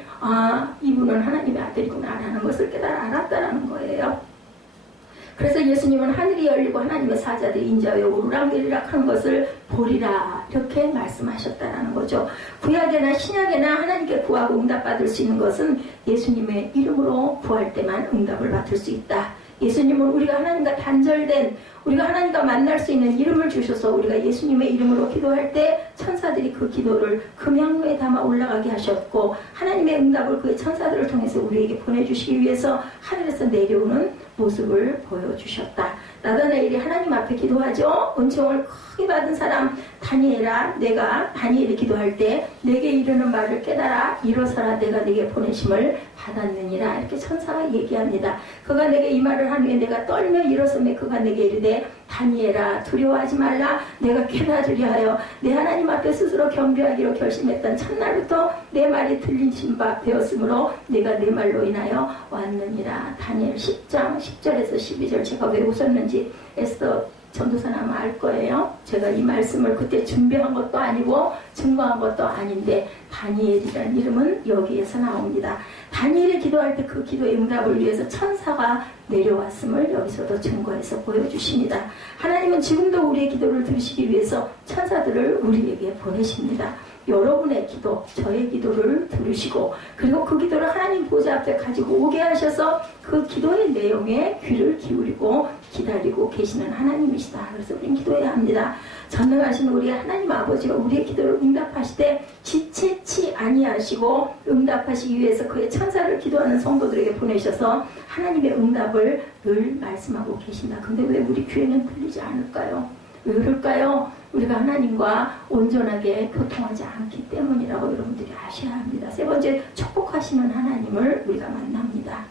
이분은 하나님의 아들이구나라는 것을 알았다라는 거예요. 그래서 예수님은 하늘이 열리고 하나님의 사자들이 인자하여 오르락내리락 하는 것을 보리라 이렇게 말씀하셨다라는 거죠. 구약에나 신약에나 하나님께 구하고 응답받을 수 있는 것은 예수님의 이름으로 구할 때만 응답을 받을 수 있다. 예수님은 우리가 하나님과 단절된 우리가 하나님과 만날 수 있는 이름을 주셔서 우리가 예수님의 이름으로 기도할 때 천사들이 그 기도를 금양로에 담아 올라가게 하셨고 하나님의 응답을 그 천사들을 통해서 우리에게 보내주시기 위해서 하늘에서 내려오는 모습을 보여주셨다. 나다나엘이 하나님 앞에 기도하죠. 은총을 크게 받은 사람 다니엘아 내가 다니엘이 기도할 때 내게 이르는 말을 깨달아 일어서라 내가 내게 보내심을 받았느니라 이렇게 천사가 얘기합니다. 그가 내게 이 말을 한 후에 내가 떨며 일어서매 그가 내게 이르되 다니엘아 두려워하지 말라 내가 깨달으려 하여 내 하나님 앞에 스스로 겸비하기로 결심했던 첫날부터 내 말이 들리신 바 되었으므로 내가 내 말로 인하여 왔느니라. 다니엘 10장 10절에서 12절 제가 왜 웃었는지 에스더 전도사는 아마 알 거예요. 제가 이 말씀을 그때 준비한 것도 아니고 증거한 것도 아닌데 다니엘이라는 이름은 여기에서 나옵니다. 다니엘이 기도할 때 그 기도의 응답을 위해서 천사가 내려왔음을 여기서도 증거해서 보여주십니다. 하나님은 지금도 우리의 기도를 들으시기 위해서 천사들을 우리에게 보내십니다. 여러분의 기도, 저의 기도를 들으시고 그리고 그 기도를 하나님 보좌 앞에 가지고 오게 하셔서 그 기도의 내용에 귀를 기울이고 기다리고 계시는 하나님이시다. 그래서 우리는 기도해야 합니다. 전능하신 우리 하나님 아버지가 우리의 기도를 응답하시되 지체치 아니하시고 응답하시기 위해서 그의 천사를 기도하는 성도들에게 보내셔서 하나님의 응답을 늘 말씀하고 계신다. 근데 왜 우리 귀에는 들리지 않을까요? 왜 그럴까요? 우리가 하나님과 온전하게 교통하지 않기 때문이라고 여러분들이 아셔야 합니다. 세 번째, 축복하시는 하나님을 우리가 만납니다.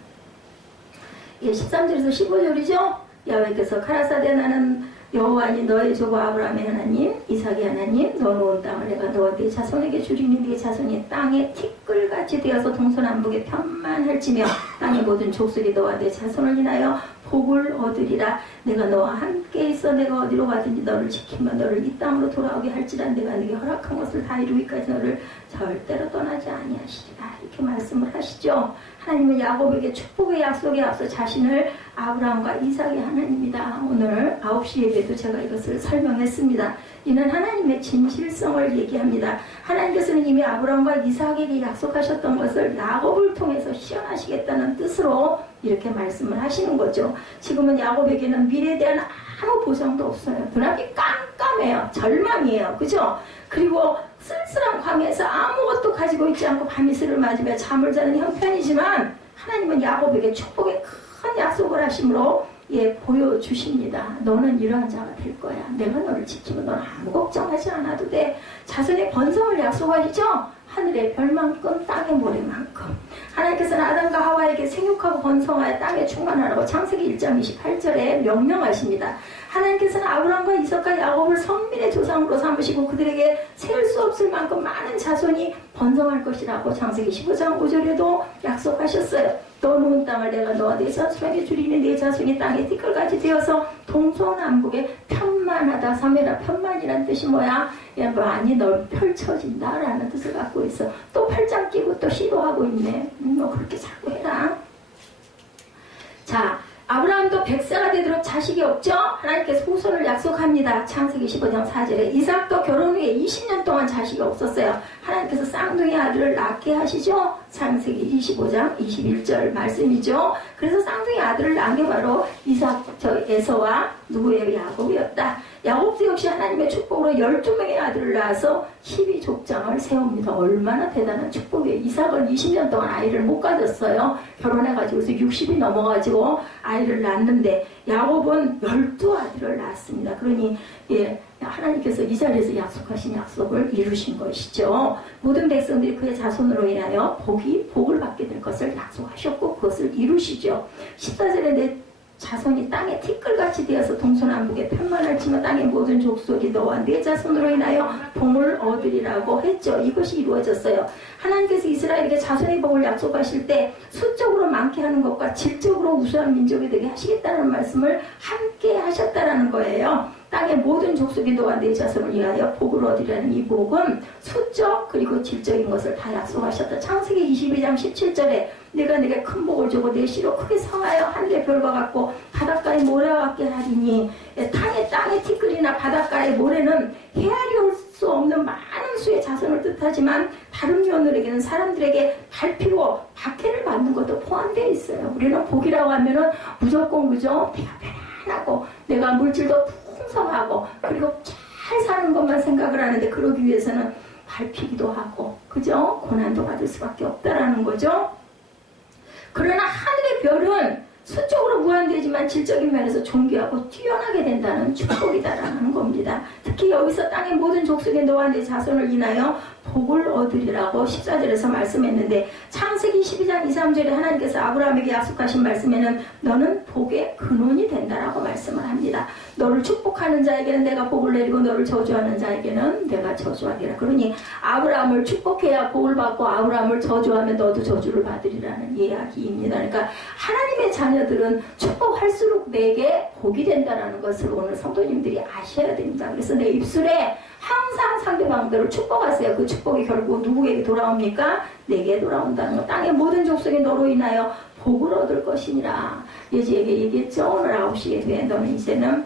13절에서 15절이죠. 야훼께서 가라사대 나는 여호와니 너의 조부 아브라함의 하나님 이삭의 하나님 너 놓은 땅을 내가 너와 네 자손에게 주리니 네 자손이 땅에 티끌같이 되어서 동서남북에 편만할지며 땅의 모든 족속이 너와 네 자손을 인하여 복을 얻으리라. 내가 너와 함께 있어 내가 어디로 가든지 너를 지키며 너를 이 땅으로 돌아오게 할지라. 내가 네게 허락한 것을 다 이루기까지 너를 절대로 떠나지 아니하시리라. 이렇게 말씀을 하시죠. 하나님은 야곱에게 축복의 약속에 앞서 자신을 아브라함과 이삭의 하나님이다. 오늘 9시 예배도 제가 이것을 설명했습니다. 이는 하나님의 진실성을 얘기합니다. 하나님께서는 이미 아브라함과 이삭에게 약속하셨던 것을 야곱을 통해서 시현하시겠다는 뜻으로 이렇게 말씀을 하시는 거죠. 지금은 야곱에게는 미래에 대한 아무 보장도 없어요. 눈앞이 깜깜해요. 절망이에요. 그죠? 그리고 쓸쓸한 광야에서 아무것도 가지고 있지 않고 밤이슬을 맞으며 잠을 자는 형편이지만 하나님은 야곱에게 축복의 큰 약속을 하심으로 보여주십니다. 너는 이러한 자가 될 거야. 내가 너를 지키면 너는 아무 걱정하지 않아도 돼. 자손의 번성을 약속하시죠? 하늘의 별만큼 땅의 모래만큼. 하나님께서는 아담과 하와에게 생육하고 번성하여 땅에 충만하라고 창세기 1장 28절에 명령하십니다. 하나님께서는 아브라함과 이삭과 야곱을 선민의 조상으로 삼으시고 그들에게 셀 수 없을 만큼 많은 자손이 번성할 것이라고 창세기 15장 5절에도 약속하셨어요. 너 놓은 땅을 내가 너와 네 자손에게 주리니 네 자손이 땅에 티끌같이 되어서 동서남북에 편만하다. 사메라 편만이란 뜻이 뭐야? 많이 널 펼쳐진다라는 뜻을 갖고 있어. 또 팔짱 끼고 또 시도하고 있네. 너 그렇게 자꾸 해라. 자, 아브라함도 100세가 되도록 자식이 없죠? 하나님께서 후손을 약속합니다. 창세기 15장 4절에 이삭도 결혼 후에 20년 동안 자식이 없었어요. 하나님께서 쌍둥이 아들을 낳게 하시죠? 창세기 25장 21절 말씀이죠. 그래서 쌍둥이 아들을 낳은 게 바로 에서와 누구예요? 야곱이었다. 야곱도 역시 하나님의 축복으로 12명의 아들을 낳아서 12족장을 세웁니다. 얼마나 대단한 축복이에요. 이삭은 20년 동안 아이를 못 가졌어요. 결혼해가지고서 60이 넘어가지고 아이를 낳는데 야곱은 12아들을 낳았습니다. 그러니 하나님께서 이 자리에서 약속하신 약속을 이루신 것이죠. 모든 백성들이 그의 자손으로 인하여 복을 받게 될 것을 약속하셨고 그것을 이루시죠. 14절에 내 자손이 땅에 티끌같이 되어서 동서남북에 편만을 치며 땅의 모든 족속이 너와 네 자손으로 인하여 복을 얻으리라고 했죠. 이것이 이루어졌어요. 하나님께서 이스라엘에게 자손의 복을 약속하실 때 수적으로 많게 하는 것과 질적으로 우수한 민족이 되게 하시겠다는 말씀을 함께 하셨다라는 거예요. 땅의 모든 족속이 너와 네 자손을 위하여 복을 얻으리라는 이 복은 수적 그리고 질적인 것을 다 약속하셨다. 창세기 22장 17절에 내가 내게 큰 복을 주고 내 씨로 크게 성하여 하늘의 별과 같고 바닷가의 모래와 같게 하리니 땅의 티끌이나 바닷가의 모래는 헤아릴 수 없는 많은 수의 자손을 뜻하지만 다른 면으로는 사람들에게 발피고 박해를 받는 것도 포함되어 있어요. 우리는 복이라고 하면은 무조건 그죠? 내가 편안하고 내가 물질도 풍성하고 그리고 잘 사는 것만 생각을 하는데 그러기 위해서는 밟히기도 하고 그죠? 고난도 받을 수밖에 없다라는 거죠. 그러나 하늘의 별은 수적으로 무한되지만 질적인 면에서 존귀하고 뛰어나게 된다는 축복이다라는 겁니다. 특히 여기서 땅의 모든 족속의 너와 내 자손을 인하여 복을 얻으리라고 14절에서 말씀했는데 창세기 12장 2, 3절에 하나님께서 아브라함에게 약속하신 말씀에는 너는 복의 근원이 된다라고 말씀을 합니다. 너를 축복하는 자에게는 내가 복을 내리고 너를 저주하는 자에게는 내가 저주하리라. 그러니 아브라함을 축복해야 복을 받고 아브라함을 저주하면 너도 저주를 받으리라는 이야기입니다. 그러니까 하나님의 자녀들은 축복할수록 내게 복이 된다는 것을 오늘 성도님들이 아셔야 됩니다. 그래서 내 입술에 항상 상대방들을 축복하세요. 그 축복이 결국 누구에게 돌아옵니까? 내게 돌아온다는 것. 땅의 모든 족속이 너로 인하여 복을 얻을 것이니라. 예지에게 얘기했죠. 오늘 9시에 돼. 너는 이제는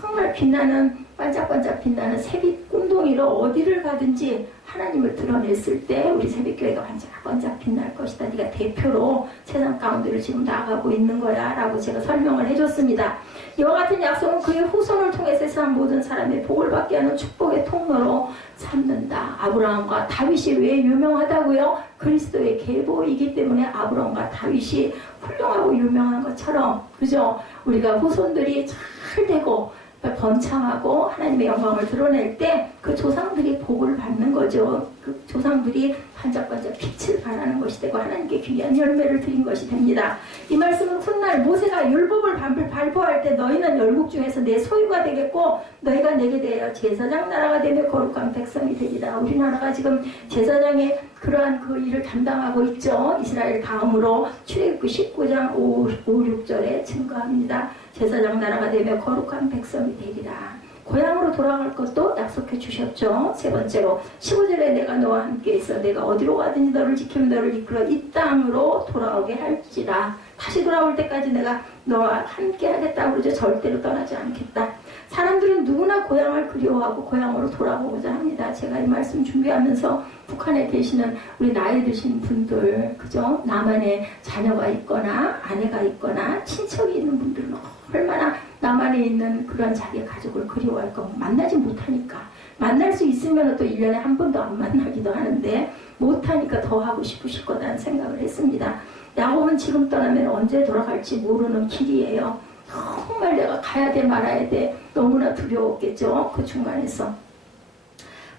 정말 빛나는 반짝반짝 빛나는 새빛 꿈동이로 어디를 가든지 하나님을 드러냈을 때 우리 새빛교회가 반짝반짝 빛날 것이다. 네가 대표로 세상 가운데를 지금 나아가고 있는 거야 라고 제가 설명을 해줬습니다. 이와 같은 약속은 그의 후손을 통해 세상 모든 사람의 복을 받게 하는 축복의 통로로 삼는다. 아브라함과 다윗이 왜 유명하다고요? 그리스도의 계보이기 때문에 아브라함과 다윗이 훌륭하고 유명한 것처럼 그죠? 우리가 후손들이 잘 되고 번창하고 하나님의 영광을 드러낼 때 그 조상들이 복을 받는 거죠. 그 조상들이 반짝반짝 빛을 발하는 것이 되고 하나님께 귀한 열매를 드린 것이 됩니다. 이 말씀은 훗날 모세가 율법을 발표할 때 너희는 열국 중에서 내 소유가 되겠고 너희가 내게 대하여 제사장 나라가 되며 거룩한 백성이 되리라. 우리나라가 지금 제사장의 그러한 그 일을 담당하고 있죠. 이스라엘 다음으로 출애굽기 19장 5, 6절에 증거합니다. 제사장 나라가 되며 거룩한 백성이 되리라. 고향으로 돌아갈 것도 약속해 주셨죠. 세 번째로 15절에 내가 너와 함께 있어 내가 어디로 가든지 너를 지키며 너를 이끌어 이 땅으로 돌아오게 할지라. 다시 돌아올 때까지 내가 너와 함께 하겠다고 그러죠. 절대로 떠나지 않겠다. 사람들은 누구나 고향을 그리워하고 고향으로 돌아오고자 합니다. 제가 이 말씀 준비하면서 북한에 계시는 우리 나이 드신 분들 그죠? 남한에 자녀가 있거나 아내가 있거나 친척이 있는 분들은 얼마나 남한에 있는 그런 자기의 가족을 그리워할까. 만나지 못하니까. 만날 수 있으면 또 1년에 한 번도 안 만나기도 하는데 못하니까 더 하고 싶으실 거라는 생각을 했습니다. 야곱은 지금 떠나면 언제 돌아갈지 모르는 길이에요. 정말 내가 가야 돼 말아야 돼 너무나 두려웠겠죠. 그 중간에서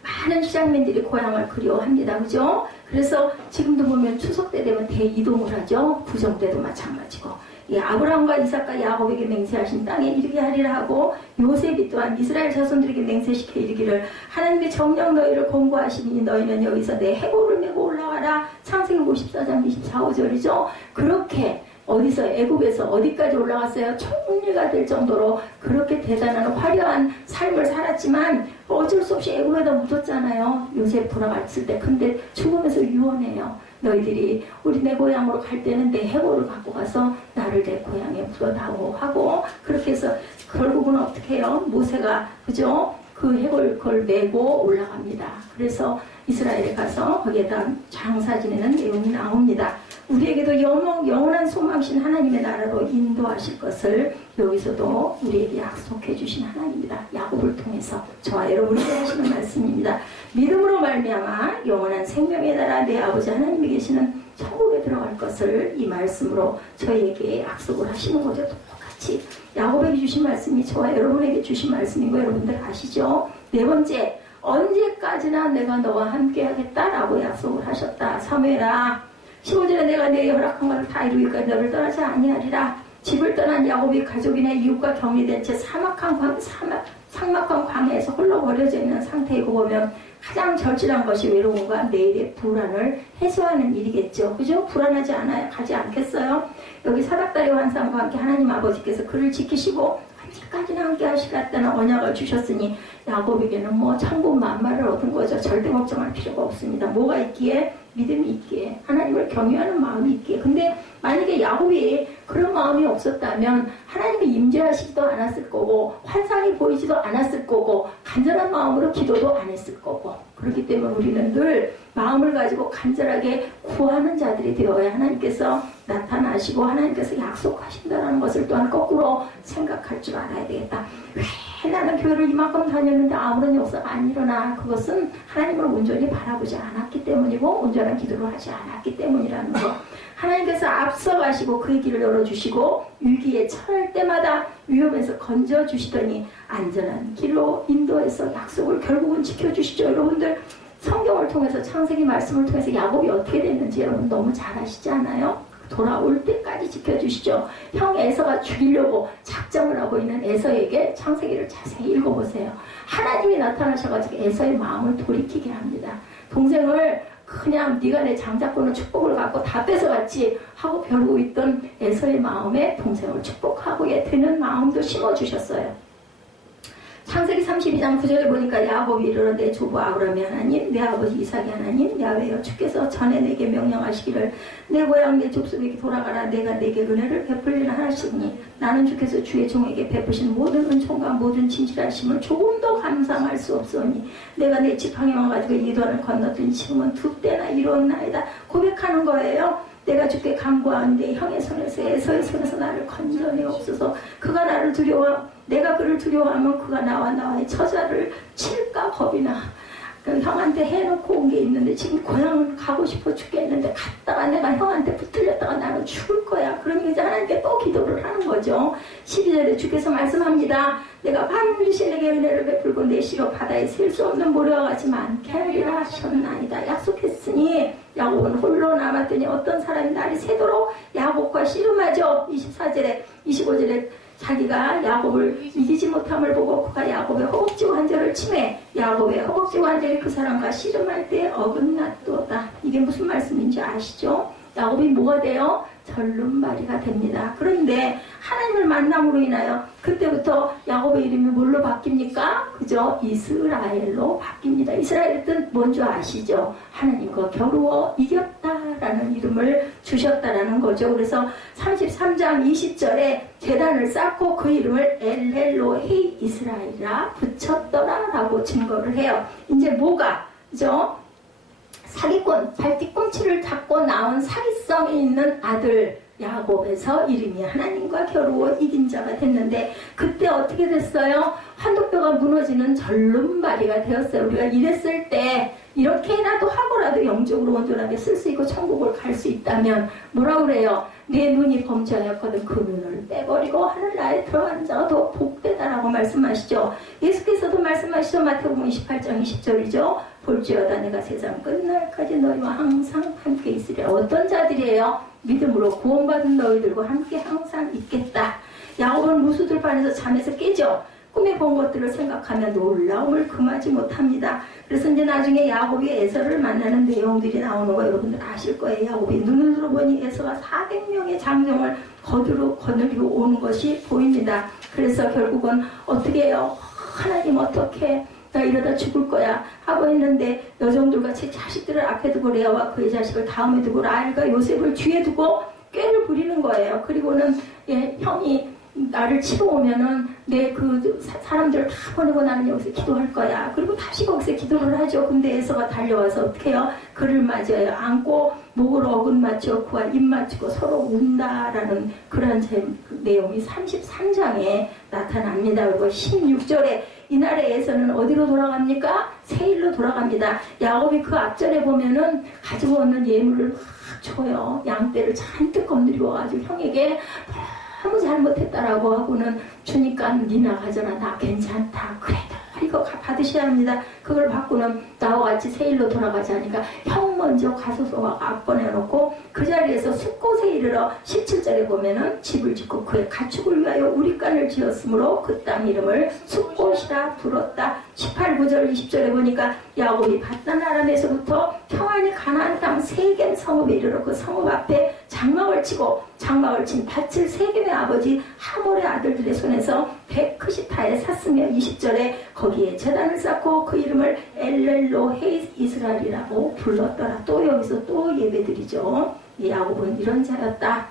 많은 시장민들이 고향을 그리워합니다. 그죠? 그래서 지금도 보면 추석 때 되면 대이동을 하죠. 구정 때도 마찬가지고 아브라함과 이삭과 야곱에게 맹세하신 땅에 이르게 하리라 하고 요셉이 또한 이스라엘 자손들에게 맹세시켜 이르기를 하나님의 정령 너희를 공고하시니 너희는 여기서 내 해골을 메고 올라와라. 창세기 54장 24, 5절이죠. 그렇게 어디서 애굽에서 어디까지 올라갔어요? 총리가 될 정도로 그렇게 대단한 화려한 삶을 살았지만 어쩔 수 없이 애굽에다 묻었잖아요. 요셉 돌아갔을 때. 근데 죽으면서 유언해요. 너희들이 우리 내 고향으로 갈 때는 내 해골을 갖고 가서 나를 내 고향에 묻어다오 하고 그렇게 해서 결국은 어떻게 해요? 모세가 그죠? 그 해골 그걸 메고 올라갑니다. 그래서 이스라엘에 가서 거기에다 장사 지내는 내용이 나옵니다. 우리에게도 영원한 소망신 하나님의 나라로 인도하실 것을 여기서도 우리에게 약속해 주신 하나님입니다. 야곱을 통해서 저와 여러분에게 하시는 말씀입니다. 믿음으로 말미암아 영원한 생명의 나라 내 아버지 하나님이 계시는 천국에 들어갈 것을 이 말씀으로 저희에게 약속을 하시는 거죠. 똑같이 야곱에게 주신 말씀이 저와 여러분에게 주신 말씀인 거 여러분들 아시죠? 네 번째, 언제까지나 내가 너와 함께 하겠다라고 약속을 하셨다. 사무엘아 15절에 내가 내 허락한 것을 다 이루기까지 너를 떠나지 아니하리라. 집을 떠난 야곱이 가족이나 이웃과 격리된 채 삭막한 광야에서 홀로 버려져 있는 상태이고 보면 가장 절실한 것이 외로움과 내일의 불안을 해소하는 일이겠죠. 그죠? 불안하지 않아요? 가지 않겠어요? 여기 사닥다리 환상과 함께 하나님 아버지께서 그를 지키시고 언제까지나 함께 하시겠다는 언약을 주셨으니 야곱에게는 뭐 천군만마를 얻은 거죠. 절대 걱정할 필요가 없습니다. 뭐가 있기에? 믿음이 있기에, 하나님을 경외하는 마음이 있기에. 근데 만약에 야곱이 그런 마음이 없었다면 하나님이 임재하시지도 않았을 거고 환상이 보이지도 않았을 거고 간절한 마음으로 기도도 안 했을 거고. 그렇기 때문에 우리는 늘 마음을 가지고 간절하게 구하는 자들이 되어야 하나님께서 나타나시고 하나님께서 약속하신다는 것을 또한 거꾸로 생각할 줄 알아야 되겠다. 왜 나는 교회를 이만큼 다녔는데 아무런 역사가 안 일어나? 그것은 하나님을 온전히 바라보지 않았기 때문이고 온전한 기도를 하지 않았기 때문이라는 것. 하나님께서 앞서가시고 그의 길을 열어주시고 위기에 처할 때마다 위험에서 건져주시더니 안전한 길로 인도해서 약속을 결국은 지켜주시죠. 여러분들 성경을 통해서 창세기 말씀을 통해서 야곱이 어떻게 됐는지 여러분 너무 잘 아시지 않아요? 돌아올 때까지 지켜주시죠. 형 에서가 죽이려고 작정을 하고 있는 에서에게 창세기를 자세히 읽어보세요. 하나님이 나타나셔가지고 에서의 마음을 돌이키게 합니다. 동생을 그냥 네가 내 장자권의 축복을 갖고 다 뺏어갔지 하고 벼르고 있던 에서의 마음에 동생을 축복하고에 되는 마음도 심어주셨어요. 창세기 32장 9절에 보니까 야곱이 이르러 내 조부 아브라함의 하나님 내 아버지 이삭의 하나님 야훼여 주께서 전에 내게 명령하시기를 내 고향 내 족속에게 돌아가라 내가 내게 은혜를 베풀리라 하시니 나는 주께서 주의 종에게 베푸신 모든 은총과 모든 진실하심을 조금도 감상할 수 없으니 내가 내 지팡이 와가지고 이도를 건너더니 지금은 두 때나 이루었나이다 고백하는 거예요. 내가 주께 간구하는데 형의 손에서 에서의 손에서 나를 건져내옵소서. 그가 나를 내가 그를 두려워하면 그가 나와의 처자를 칠까 겁이 나. 형한테 해놓고 온 게 있는데 지금 고향을 가고 싶어 죽겠는데 갔다가 내가 형한테 붙들렸다가 나는 죽을 거야. 그러니 이제 하나님께 또 기도를 하는 거죠. 12절에 주께서 말씀합니다. 내가 반드시 내게 은혜를 베풀고 내 씨로 바다에 셀 수 없는 모래와 같이 많게 하리라 하셨나이다. 약속했으니 야곱은 홀로 남았더니 어떤 사람이 날이 새도록 야곱과 씨름하죠. 24절에 25절에 자기가 야곱을 이기지 못함을 보고 그가 야곱의 허벅지 관절을 치매 야곱의 허벅지 관절이 그 사람과 씨름할 때 어긋났도다. 이게 무슨 말씀인지 아시죠? 야곱이 뭐가 돼요? 절름발이가 됩니다. 그런데 하나님을 만남으로 인하여 그때부터 야곱의 이름이 뭘로 바뀝니까? 그죠? 이스라엘로 바뀝니다. 이스라엘의 뜻 뭔지 아시죠? 하나님과 겨루어 이겼다라는 이름을 주셨다라는 거죠. 그래서 33장 20절에 제단을 쌓고 그 이름을 엘헬로헤이 이스라엘이라 붙였더라라고 증거를 해요. 이제 뭐가? 그죠? 사기꾼, 발뒤꿈치를 잡고 나온 사기성이 있는 아들 야곱에서 이름이 하나님과 겨루어 이긴 자가 됐는데 그때 어떻게 됐어요? 환도뼈가 무너지는 절름발이가 되었어요. 우리가 이랬을 때 이렇게라도 하고라도 영적으로 온전하게 쓸 수 있고 천국을 갈 수 있다면 뭐라 그래요? 내 눈이 범죄하였거든 그 눈을 빼버리고 하늘나라에 들어가는 자가 더 복되다라고 말씀하시죠. 예수께서도 말씀하시죠. 마태복음 28장 20절이죠. 볼지어다 내가 세상 끝날까지 너희와 항상 함께 있으리라. 어떤 자들이에요? 믿음으로 구원받은 너희들과 함께 항상 있겠다. 야곱은 무수들반에서 잠에서 깨죠. 꿈에 본 것들을 생각하며 놀라움을 금하지 못합니다. 그래서 이제 나중에 야곱이 에서를 만나는 내용들이 나오는 거 여러분들 아실 거예요. 야곱이 눈으로 보니 에서가 400명의 장정을 거느리고 오는 것이 보입니다. 그래서 결국은 어떻게 해요? 하나님 어떻게 나 이러다 죽을 거야 하고 했는데 여종들과 제 자식들을 앞에 두고 레아와 그의 자식을 다음에 두고 라헬과 요셉을 뒤에 두고 꾀를 부리는 거예요. 그리고는 형이 나를 치러 오면은 내 그 사람들을 다 보내고 나는 여기서 기도할 거야. 그리고 다시 거기서 기도를 하죠. 근데 에서가 달려와서 어떻게 해요? 그를 맞아요. 안고 목을 어긋 맞춰 그와 입 맞추고 서로 운다라는 그런 내용이 33장에 나타납니다. 그리고 16절에 이날의 에서는 어디로 돌아갑니까? 세일로 돌아갑니다. 야곱이 그 앞절에 보면은 가지고 오는 예물을 막 줘요. 양떼를 잔뜩 건드리고 가지고 형에게 너무 잘못했다라고 하고는 주니까 니나 가져라. 나 괜찮다. 그래도 이거 받으셔야 합니다. 그걸 받고는 나와 같이 세일로 돌아가자니까 형 먼저 가소서가 앞보내놓고 그 자리에서 숫곳에 이르러 17절에 보면은 집을 짓고 그의 가축을 위하여 우리간을 지었으므로 그 땅 이름을 숫곳이라 불렀다. 18, 9절, 20절에 보니까 야곱이 밧단 아람에서부터 평안히 가나안 땅 세겜 성읍에 이르러 그 성읍 앞에 장막을 치고 장막을 친 밭을 세겜의 아버지 하몰의 아들들의 손에서 베크시타에 샀으며 20절에 거기에 제단을 쌓고 그 이름을 엘렐로헤 이스라엘이라고 불렀더라. 또 여기서 또 예배드리죠. 야곱은 이런 자였다.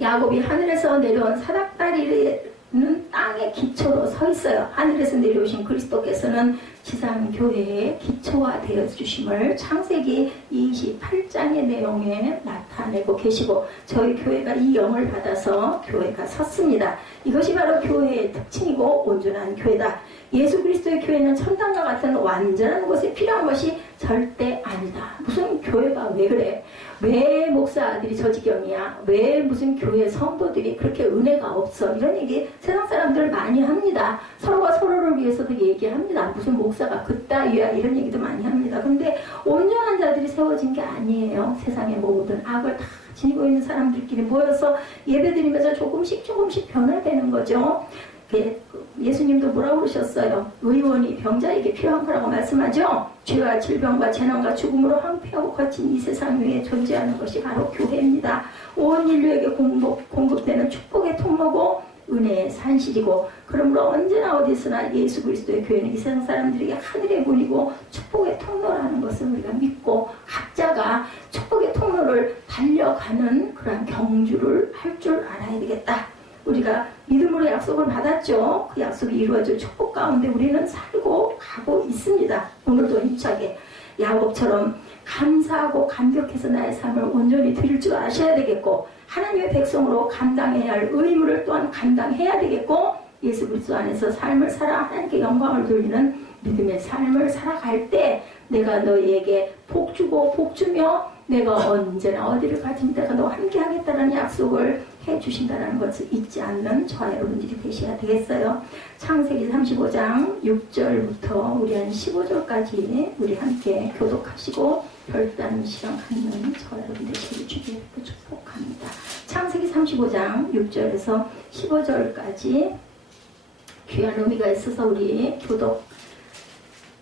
야곱이 하늘에서 내려온 사닥다리는 땅의 기초로 서 있어요. 하늘에서 내려오신 그리스도께서는 지상교회의 기초가 되어 주심을 창세기 28장의 내용에 나타내고 계시고 저희 교회가 이 영을 받아서 교회가 섰습니다. 이것이 바로 교회의 특징이고 온전한 교회다. 예수 그리스도의 교회는 천당과 같은 완전한 곳에 필요한 것이 절대 아니다. 무슨 교회가 왜 그래? 왜 목사들이 저 지경이야? 왜 무슨 교회 성도들이 그렇게 은혜가 없어? 이런 얘기 세상 사람들 많이 합니다. 서로가 서로를 위해서도 얘기합니다. 무슨 목사가 그따위야 이런 얘기도 많이 합니다. 근데 온전한 자들이 세워진 게 아니에요. 세상의 모든 악을 다 지니고 있는 사람들끼리 모여서 예배드리면서 조금씩 변화되는 거죠. 예수님도 뭐라고 그러셨어요? 의원이 병자에게 필요한 거라고 말씀하죠. 죄와 질병과 재난과 죽음으로 황폐하고 거친 이 세상 위에 존재하는 것이 바로 교회입니다. 온 인류에게 공급되는 축복의 통로고 은혜의 산실이고 그러므로 언제나 어디서나 예수 그리스도의 교회는 이 세상 사람들에게 하늘의 문이고 축복의 통로라는 것을 우리가 믿고 각자가 축복의 통로를 달려가는 그러한 경주를 할 줄 알아야 되겠다. 우리가 믿음으로 약속을 받았죠. 그 약속이 이루어질 축복 가운데 우리는 살고 가고 있습니다. 오늘도 힘차게 야곱처럼 감사하고 감격해서 나의 삶을 온전히 드릴 줄 아셔야 되겠고 하나님의 백성으로 감당해야 할 의무를 또한 감당해야 되겠고 예수 그리스도 안에서 삶을 살아 하나님께 영광을 돌리는 믿음의 삶을 살아갈 때 내가 너희에게 복 주고 복 주며 내가 언제나 어디를 가진 내가 너와 함께 하겠다는 약속을 해주신다는 것을 잊지 않는 저와 여러분들이 되셔야 되겠어요. 창세기 35장 6절부터 우리 한 15절까지 우리 함께 교독하시고 별단 시간 갖는 저와 여러분 되시기를 주님으로 축복합니다. 창세기 35장 6절에서 15절까지 귀한 의미가 있어서 우리 교독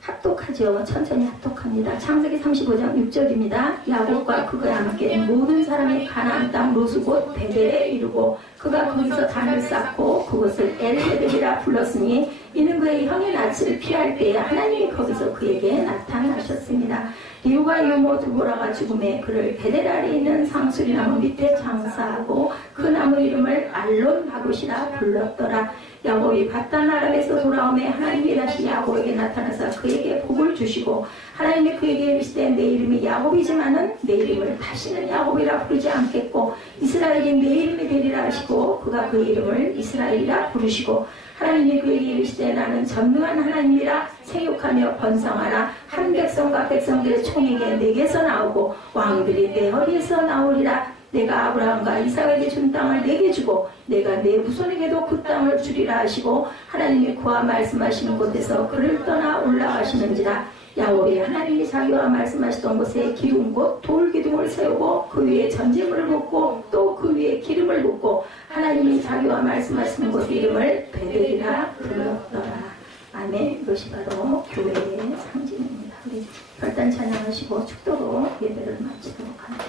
합독하죠. 천천히 합독합니다. 창세기 35장 6절입니다. 야곱과 그가 함께 모든 사람이 가나안 땅 루스 곧 베델에 이르고 그가 거기서 단을 쌓고 그곳을 엘베델이라 불렀으니 이는 그의 형의 낯을 피할 때에 하나님이 거기서 그에게 나타나셨습니다. 리우가 유모 두보라가 죽음에 그를 베델 아래 있는 상수리 나무 밑에 장사하고 그 나무 이름을 알론 바굿이라 불렀더라. 야곱이 밧단 아람에서 돌아오매 하나님이 다시 야곱에게 나타나서 그에게 복을 주시고 하나님이 그에게 이르시되 내 이름이 야곱이지만은 내 이름을 다시는 야곱이라 부르지 않겠고 이스라엘이 내 이름이 되리라 하시고 그가 그 이름을 이스라엘이라 부르시고 하나님이 그에게 이르시되 나는 전능한 하나님이라 생육하며 번성하라. 한 백성과 백성들의 총에게 내게서 나오고 왕들이 내 허리에서 나오리라. 내가 아브라함과 이삭에게 준 땅을 내게 주고 내가 내 후손에게도 그 땅을 주리라 하시고 하나님이 그와 말씀하시는 곳에서 그를 떠나 올라가시는지라. 야곱이 하나님이 자기와 말씀하시던 곳에 기둥 곧 돌기둥을 세우고 그 위에 전제물을 붓고 또 그 위에 기름을 붓고 하나님이 자기와 말씀하시는 곳 이름을 베델이라 불렀더라. 아멘. 이것이 바로 교회의 상징입니다. 우리 별단 찬양하시고 축도로 예배를 마치도록 합니다.